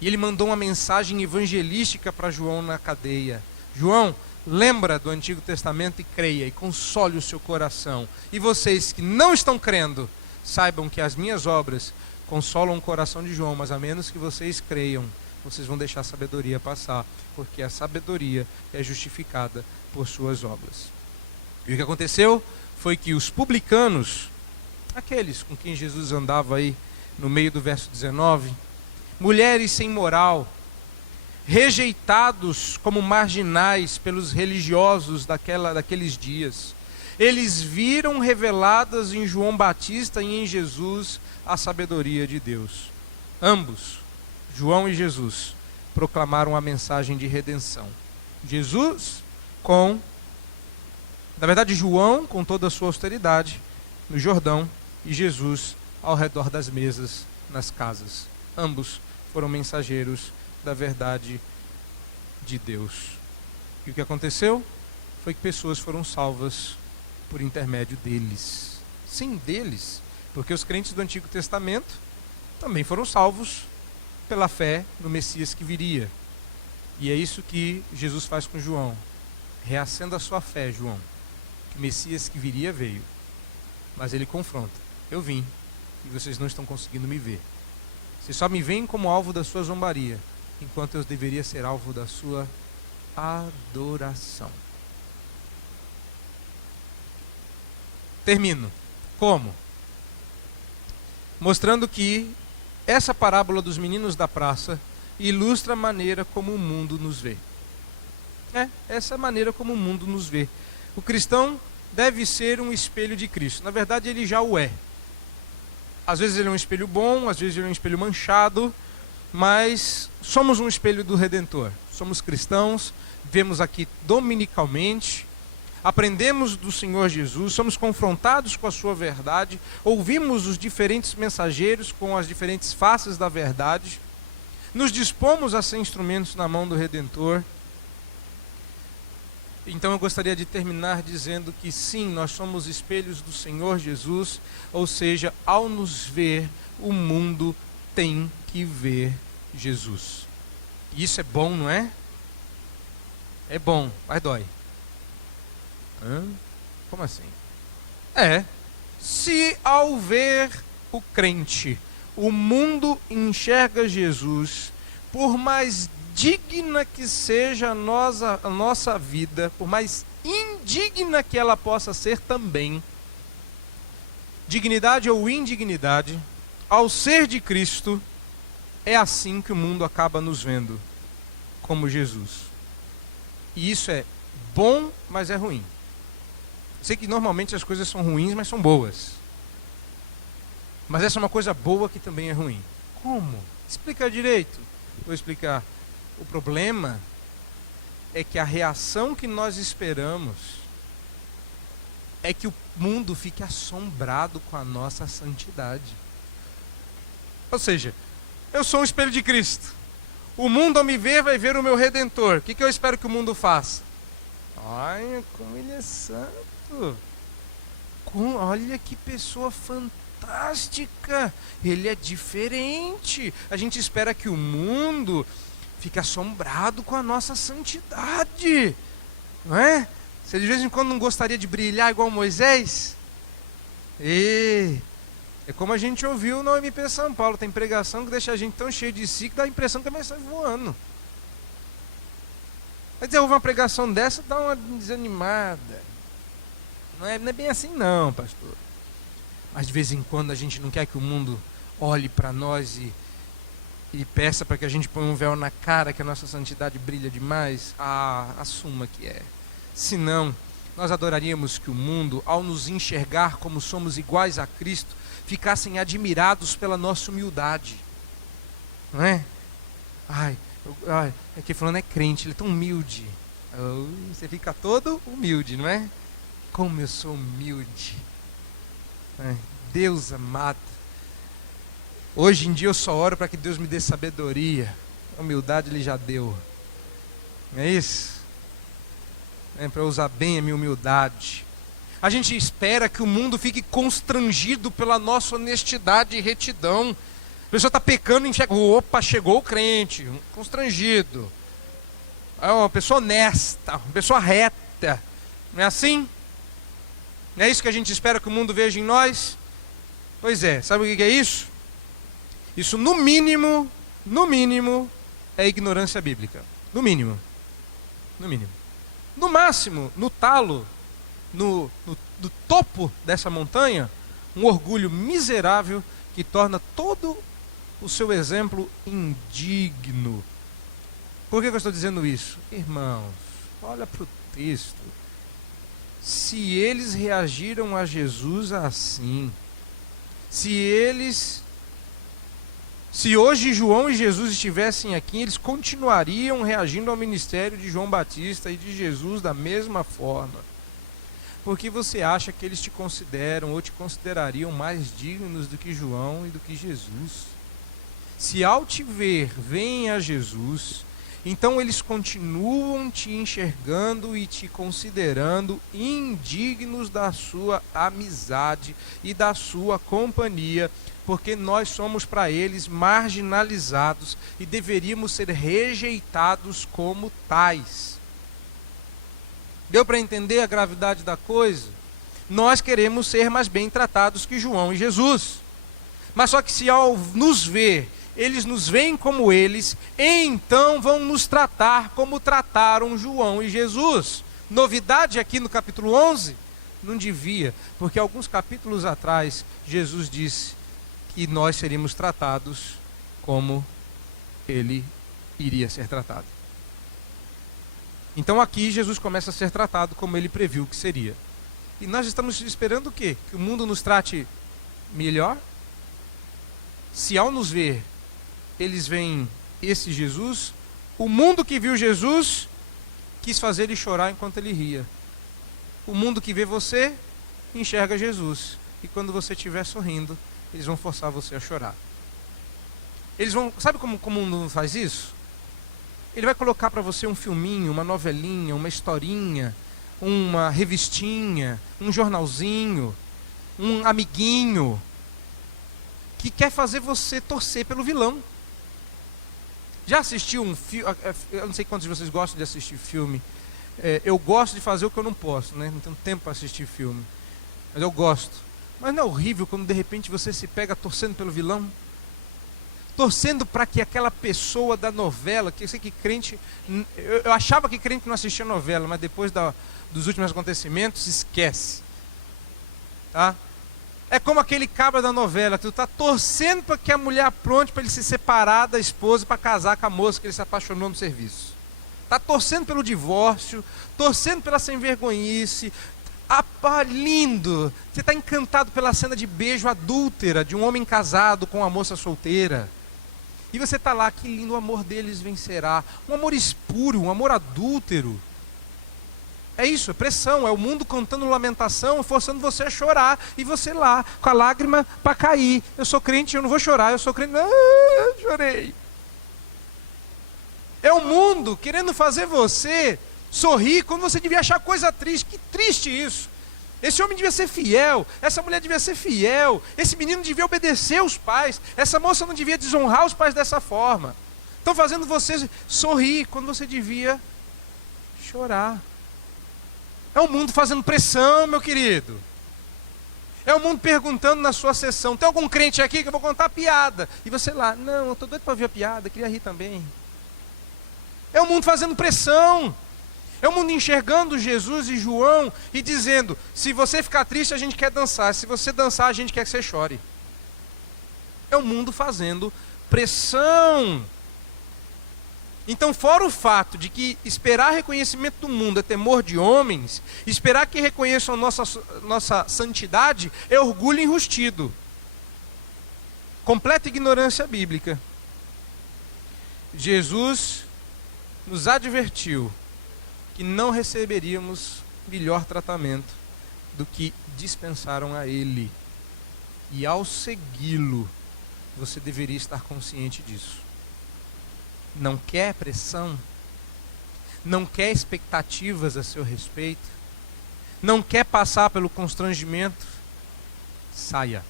E ele mandou uma mensagem evangelística para João na cadeia. João, lembra do Antigo Testamento e creia, e console o seu coração. E vocês que não estão crendo, saibam que as minhas obras consolam o coração de João, mas a menos que vocês creiam, vocês vão deixar a sabedoria passar, porque a sabedoria é justificada por suas obras. E o que aconteceu foi que os publicanos, aqueles com quem Jesus andava aí no meio do verso 19, mulheres sem moral, rejeitados como marginais pelos religiosos daqueles dias, eles viram reveladas em João Batista e em Jesus a sabedoria de Deus. Ambos, João e Jesus, proclamaram a mensagem de redenção. João com toda a sua austeridade no Jordão, e Jesus ao redor das mesas nas casas. Ambos foram mensageiros da verdade de Deus. E o que aconteceu foi que pessoas foram salvas por intermédio deles. Sim, deles, porque os crentes do Antigo Testamento também foram salvos pela fé no Messias que viria. E é isso que Jesus faz com João. Reacenda a sua fé, João, que o Messias que viria veio. Mas ele confronta. Eu vim e vocês não estão conseguindo me ver. Vocês só me veem como alvo da sua zombaria, enquanto eu deveria ser alvo da sua adoração. Termino. Como? Mostrando que essa parábola dos meninos da praça ilustra a maneira como o mundo nos vê. Essa é a maneira como o mundo nos vê. O cristão deve ser um espelho de Cristo. Na verdade, ele já o é. Às vezes ele é um espelho bom, às vezes ele é um espelho manchado, mas somos um espelho do Redentor. Somos cristãos, vemos aqui dominicalmente, aprendemos do Senhor Jesus, somos confrontados com a sua verdade, ouvimos os diferentes mensageiros com as diferentes faces da verdade, nos dispomos a ser instrumentos na mão do Redentor. Então eu gostaria de terminar dizendo que sim, nós somos espelhos do Senhor Jesus, ou seja, ao nos ver, o mundo tem que ver Jesus. E isso é bom, não é? É bom, mas dói. Como assim? Se ao ver o crente, o mundo enxerga Jesus, por mais digna que seja a nossa vida, por mais indigna que ela possa ser também, dignidade ou indignidade, ao ser de Cristo, é assim que o mundo acaba nos vendo, como Jesus. E isso é bom, mas é ruim. Sei que normalmente as coisas são ruins, mas são boas. Mas essa é uma coisa boa que também é ruim. Como? Explica direito. Vou explicar. O problema é que a reação que nós esperamos é que o mundo fique assombrado com a nossa santidade. Ou seja, eu sou um espelho de Cristo. O mundo ao me ver vai ver o meu Redentor. O que eu espero que o mundo faça? Olha como ele é santo. Olha que pessoa fantástica. Ele é diferente. A gente espera que o mundo fique assombrado com a nossa santidade. Não é? Você de vez em quando não gostaria de brilhar igual Moisés? É como a gente ouviu no MP São Paulo. Tem pregação que deixa a gente tão cheio de si que dá a impressão que a mensagem sai voando. Quer dizer, ouve uma pregação dessa, dá uma desanimada. Não é bem assim não, pastor. Mas de vez em quando a gente não quer que o mundo olhe para nós e peça para que a gente ponha um véu na cara, que a nossa santidade brilha demais. Assuma que é. Senão, Nós adoraríamos que o mundo, ao nos enxergar como somos iguais a Cristo, ficassem admirados pela nossa humildade. Não é? Aqui falando é crente, ele é tão humilde. Você fica todo humilde, não é? Como eu sou humilde. Deus amado. Hoje em dia eu só oro para que Deus me dê sabedoria. A humildade Ele já deu. Não é isso? Para eu usar bem a minha humildade. A gente espera que o mundo fique constrangido pela nossa honestidade e retidão. A pessoa está pecando e enxerga, opa, chegou o crente, constrangido. É uma pessoa honesta, uma pessoa reta. Não é assim? Não é isso que a gente espera que o mundo veja em nós? Pois é, sabe o que é isso? Isso no mínimo, é ignorância bíblica. No mínimo. No máximo, no talo, no topo dessa montanha, um orgulho miserável que torna todo o seu exemplo indigno. Por que eu estou dizendo isso? Irmãos, olha para o texto. Se eles reagiram a Jesus assim, se hoje João e Jesus estivessem aqui, eles continuariam reagindo ao ministério de João Batista e de Jesus da mesma forma. Porque você acha que eles te consideram ou te considerariam mais dignos do que João e do que Jesus? Se ao te ver, veem a Jesus, então eles continuam te enxergando e te considerando indignos da sua amizade e da sua companhia, porque nós somos para eles marginalizados e deveríamos ser rejeitados como tais. Deu para entender a gravidade da coisa? Nós queremos ser mais bem tratados que João e Jesus. Mas só que se ao nos ver, eles nos veem como eles, então vão nos tratar como trataram João e Jesus. Novidade aqui no capítulo 11? Não devia, porque alguns capítulos atrás, Jesus disse que nós seríamos tratados como ele iria ser tratado. Então aqui Jesus começa a ser tratado como ele previu que seria. E nós estamos esperando o quê? Que o mundo nos trate melhor? Se ao nos ver, eles veem esse Jesus, o mundo que viu Jesus quis fazer ele chorar enquanto ele ria. O mundo que vê você enxerga Jesus. E quando você estiver sorrindo, eles vão forçar você a chorar. Eles vão, sabe como o mundo faz isso? Ele vai colocar para você um filminho, uma novelinha, uma historinha, uma revistinha, um jornalzinho, um amiguinho, que quer fazer você torcer pelo vilão. Já assistiu um filme? Eu não sei quantos de vocês gostam de assistir filme. Eu gosto de fazer o que eu não posso, né? Não tenho tempo para assistir filme. Mas eu gosto. Mas não é horrível quando de repente você se pega torcendo pelo vilão? Torcendo para que aquela pessoa da novela, que eu sei que crente... Eu achava que crente não assistia novela, mas depois dos últimos acontecimentos, esquece. Tá? É como aquele cabra da novela, tu está torcendo para que a mulher apronte para ele se separar da esposa para casar com a moça que ele se apaixonou no serviço. Está torcendo pelo divórcio, torcendo pela sem-vergonhice. Lindo! Você está encantado pela cena de beijo adúltera de um homem casado com uma moça solteira. E você está lá, que lindo, o amor deles vencerá. Um amor espúrio, um amor adúltero. É isso, é pressão, é o mundo contando lamentação, forçando você a chorar, e você lá, com a lágrima para cair. Eu sou crente, eu não vou chorar, eu sou crente, chorei. É o mundo querendo fazer você sorrir quando você devia achar coisa triste. Que triste isso. Esse homem devia ser fiel, essa mulher devia ser fiel, esse menino devia obedecer os pais, essa moça não devia desonrar os pais dessa forma. Estão fazendo você sorrir quando você devia chorar. É o mundo fazendo pressão, meu querido. É o mundo perguntando na sua sessão: tem algum crente aqui que eu vou contar piada? E você lá: não, eu estou doido para ouvir a piada, queria rir também. É o mundo fazendo pressão. É o mundo enxergando Jesus e João e dizendo: se você ficar triste, a gente quer dançar. Se você dançar, a gente quer que você chore. É o mundo fazendo pressão. Então, fora o fato de que esperar reconhecimento do mundo é temor de homens, esperar que reconheçam nossa santidade é orgulho enrustido. Completa ignorância bíblica. Jesus nos advertiu que não receberíamos melhor tratamento do que dispensaram a Ele. E ao segui-lo, você deveria estar consciente disso. Não quer pressão? Não quer expectativas a seu respeito? Não quer passar pelo constrangimento? Saia.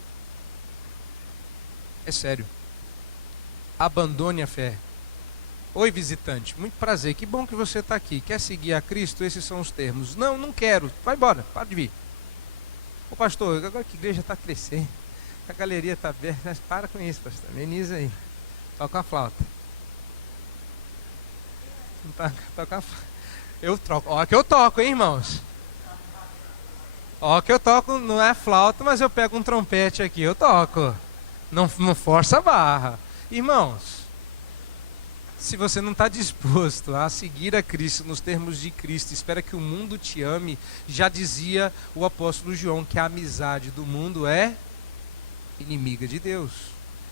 É sério. Abandone a fé. Oi, visitante, muito prazer, que bom que você está aqui. Quer seguir a Cristo? Esses são os termos. Não, não quero. Vai embora, para de vir. Ô pastor, agora que a igreja está crescendo, a galeria está aberta, para com isso, pastor. Ameniza aí. Toca a flauta. Eu troco. Ó que eu toco, hein, irmãos? Ó que eu toco, não é flauta, mas eu pego um trompete aqui, eu toco. Não força a barra. Irmãos, se você não está disposto a seguir a Cristo nos termos de Cristo, espera que o mundo te ame, já dizia o apóstolo João que a amizade do mundo é inimiga de Deus.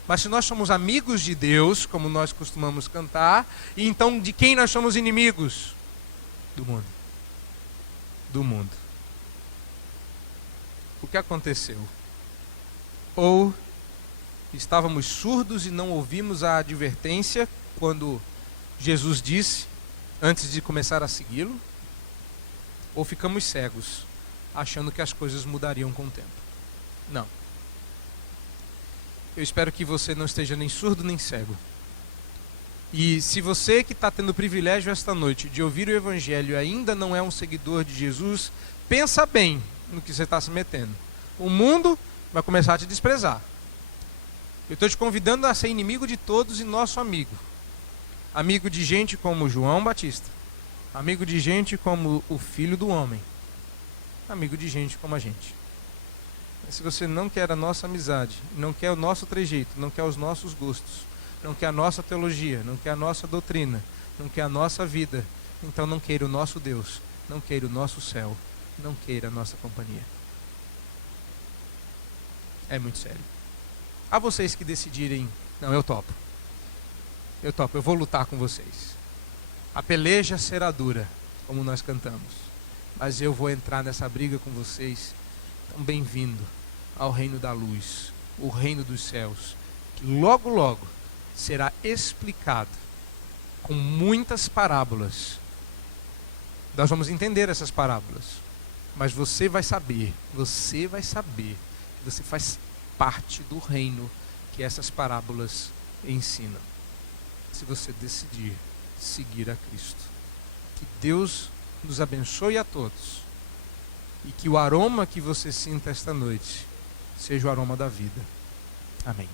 Mas se nós somos amigos de Deus, como nós costumamos cantar, e então de quem nós somos inimigos? Do mundo. Do mundo. O que aconteceu? Ou estávamos surdos e não ouvimos a advertência quando Jesus disse, antes de começar a segui-lo, ou ficamos cegos, achando que as coisas mudariam com o tempo. Não. Eu espero que você não esteja nem surdo nem cego. E se você que está tendo o privilégio esta noite de ouvir o Evangelho e ainda não é um seguidor de Jesus, pensa bem no que você está se metendo. O mundo vai começar a te desprezar. Eu estou te convidando a ser inimigo de todos e nosso amigo. Amigo de gente como João Batista. Amigo de gente como o Filho do Homem. Amigo de gente como a gente. Mas se você não quer a nossa amizade, não quer o nosso trejeito, não quer os nossos gostos, não quer a nossa teologia, não quer a nossa doutrina, não quer a nossa vida, então não queira o nosso Deus, não queira o nosso céu, não queira a nossa companhia. É muito sério. A vocês que decidirem, não, eu topo, eu vou lutar com vocês. A peleja será dura, como nós cantamos, mas eu vou entrar nessa briga com vocês. Então, bem-vindo ao reino da luz, o reino dos céus, que logo, logo será explicado com muitas parábolas. Nós vamos entender essas parábolas, mas você vai saber que você faz parte do reino que essas parábolas ensinam. Se você decidir seguir a Cristo. Que Deus nos abençoe a todos. E que o aroma que você sinta esta noite seja o aroma da vida. Amém.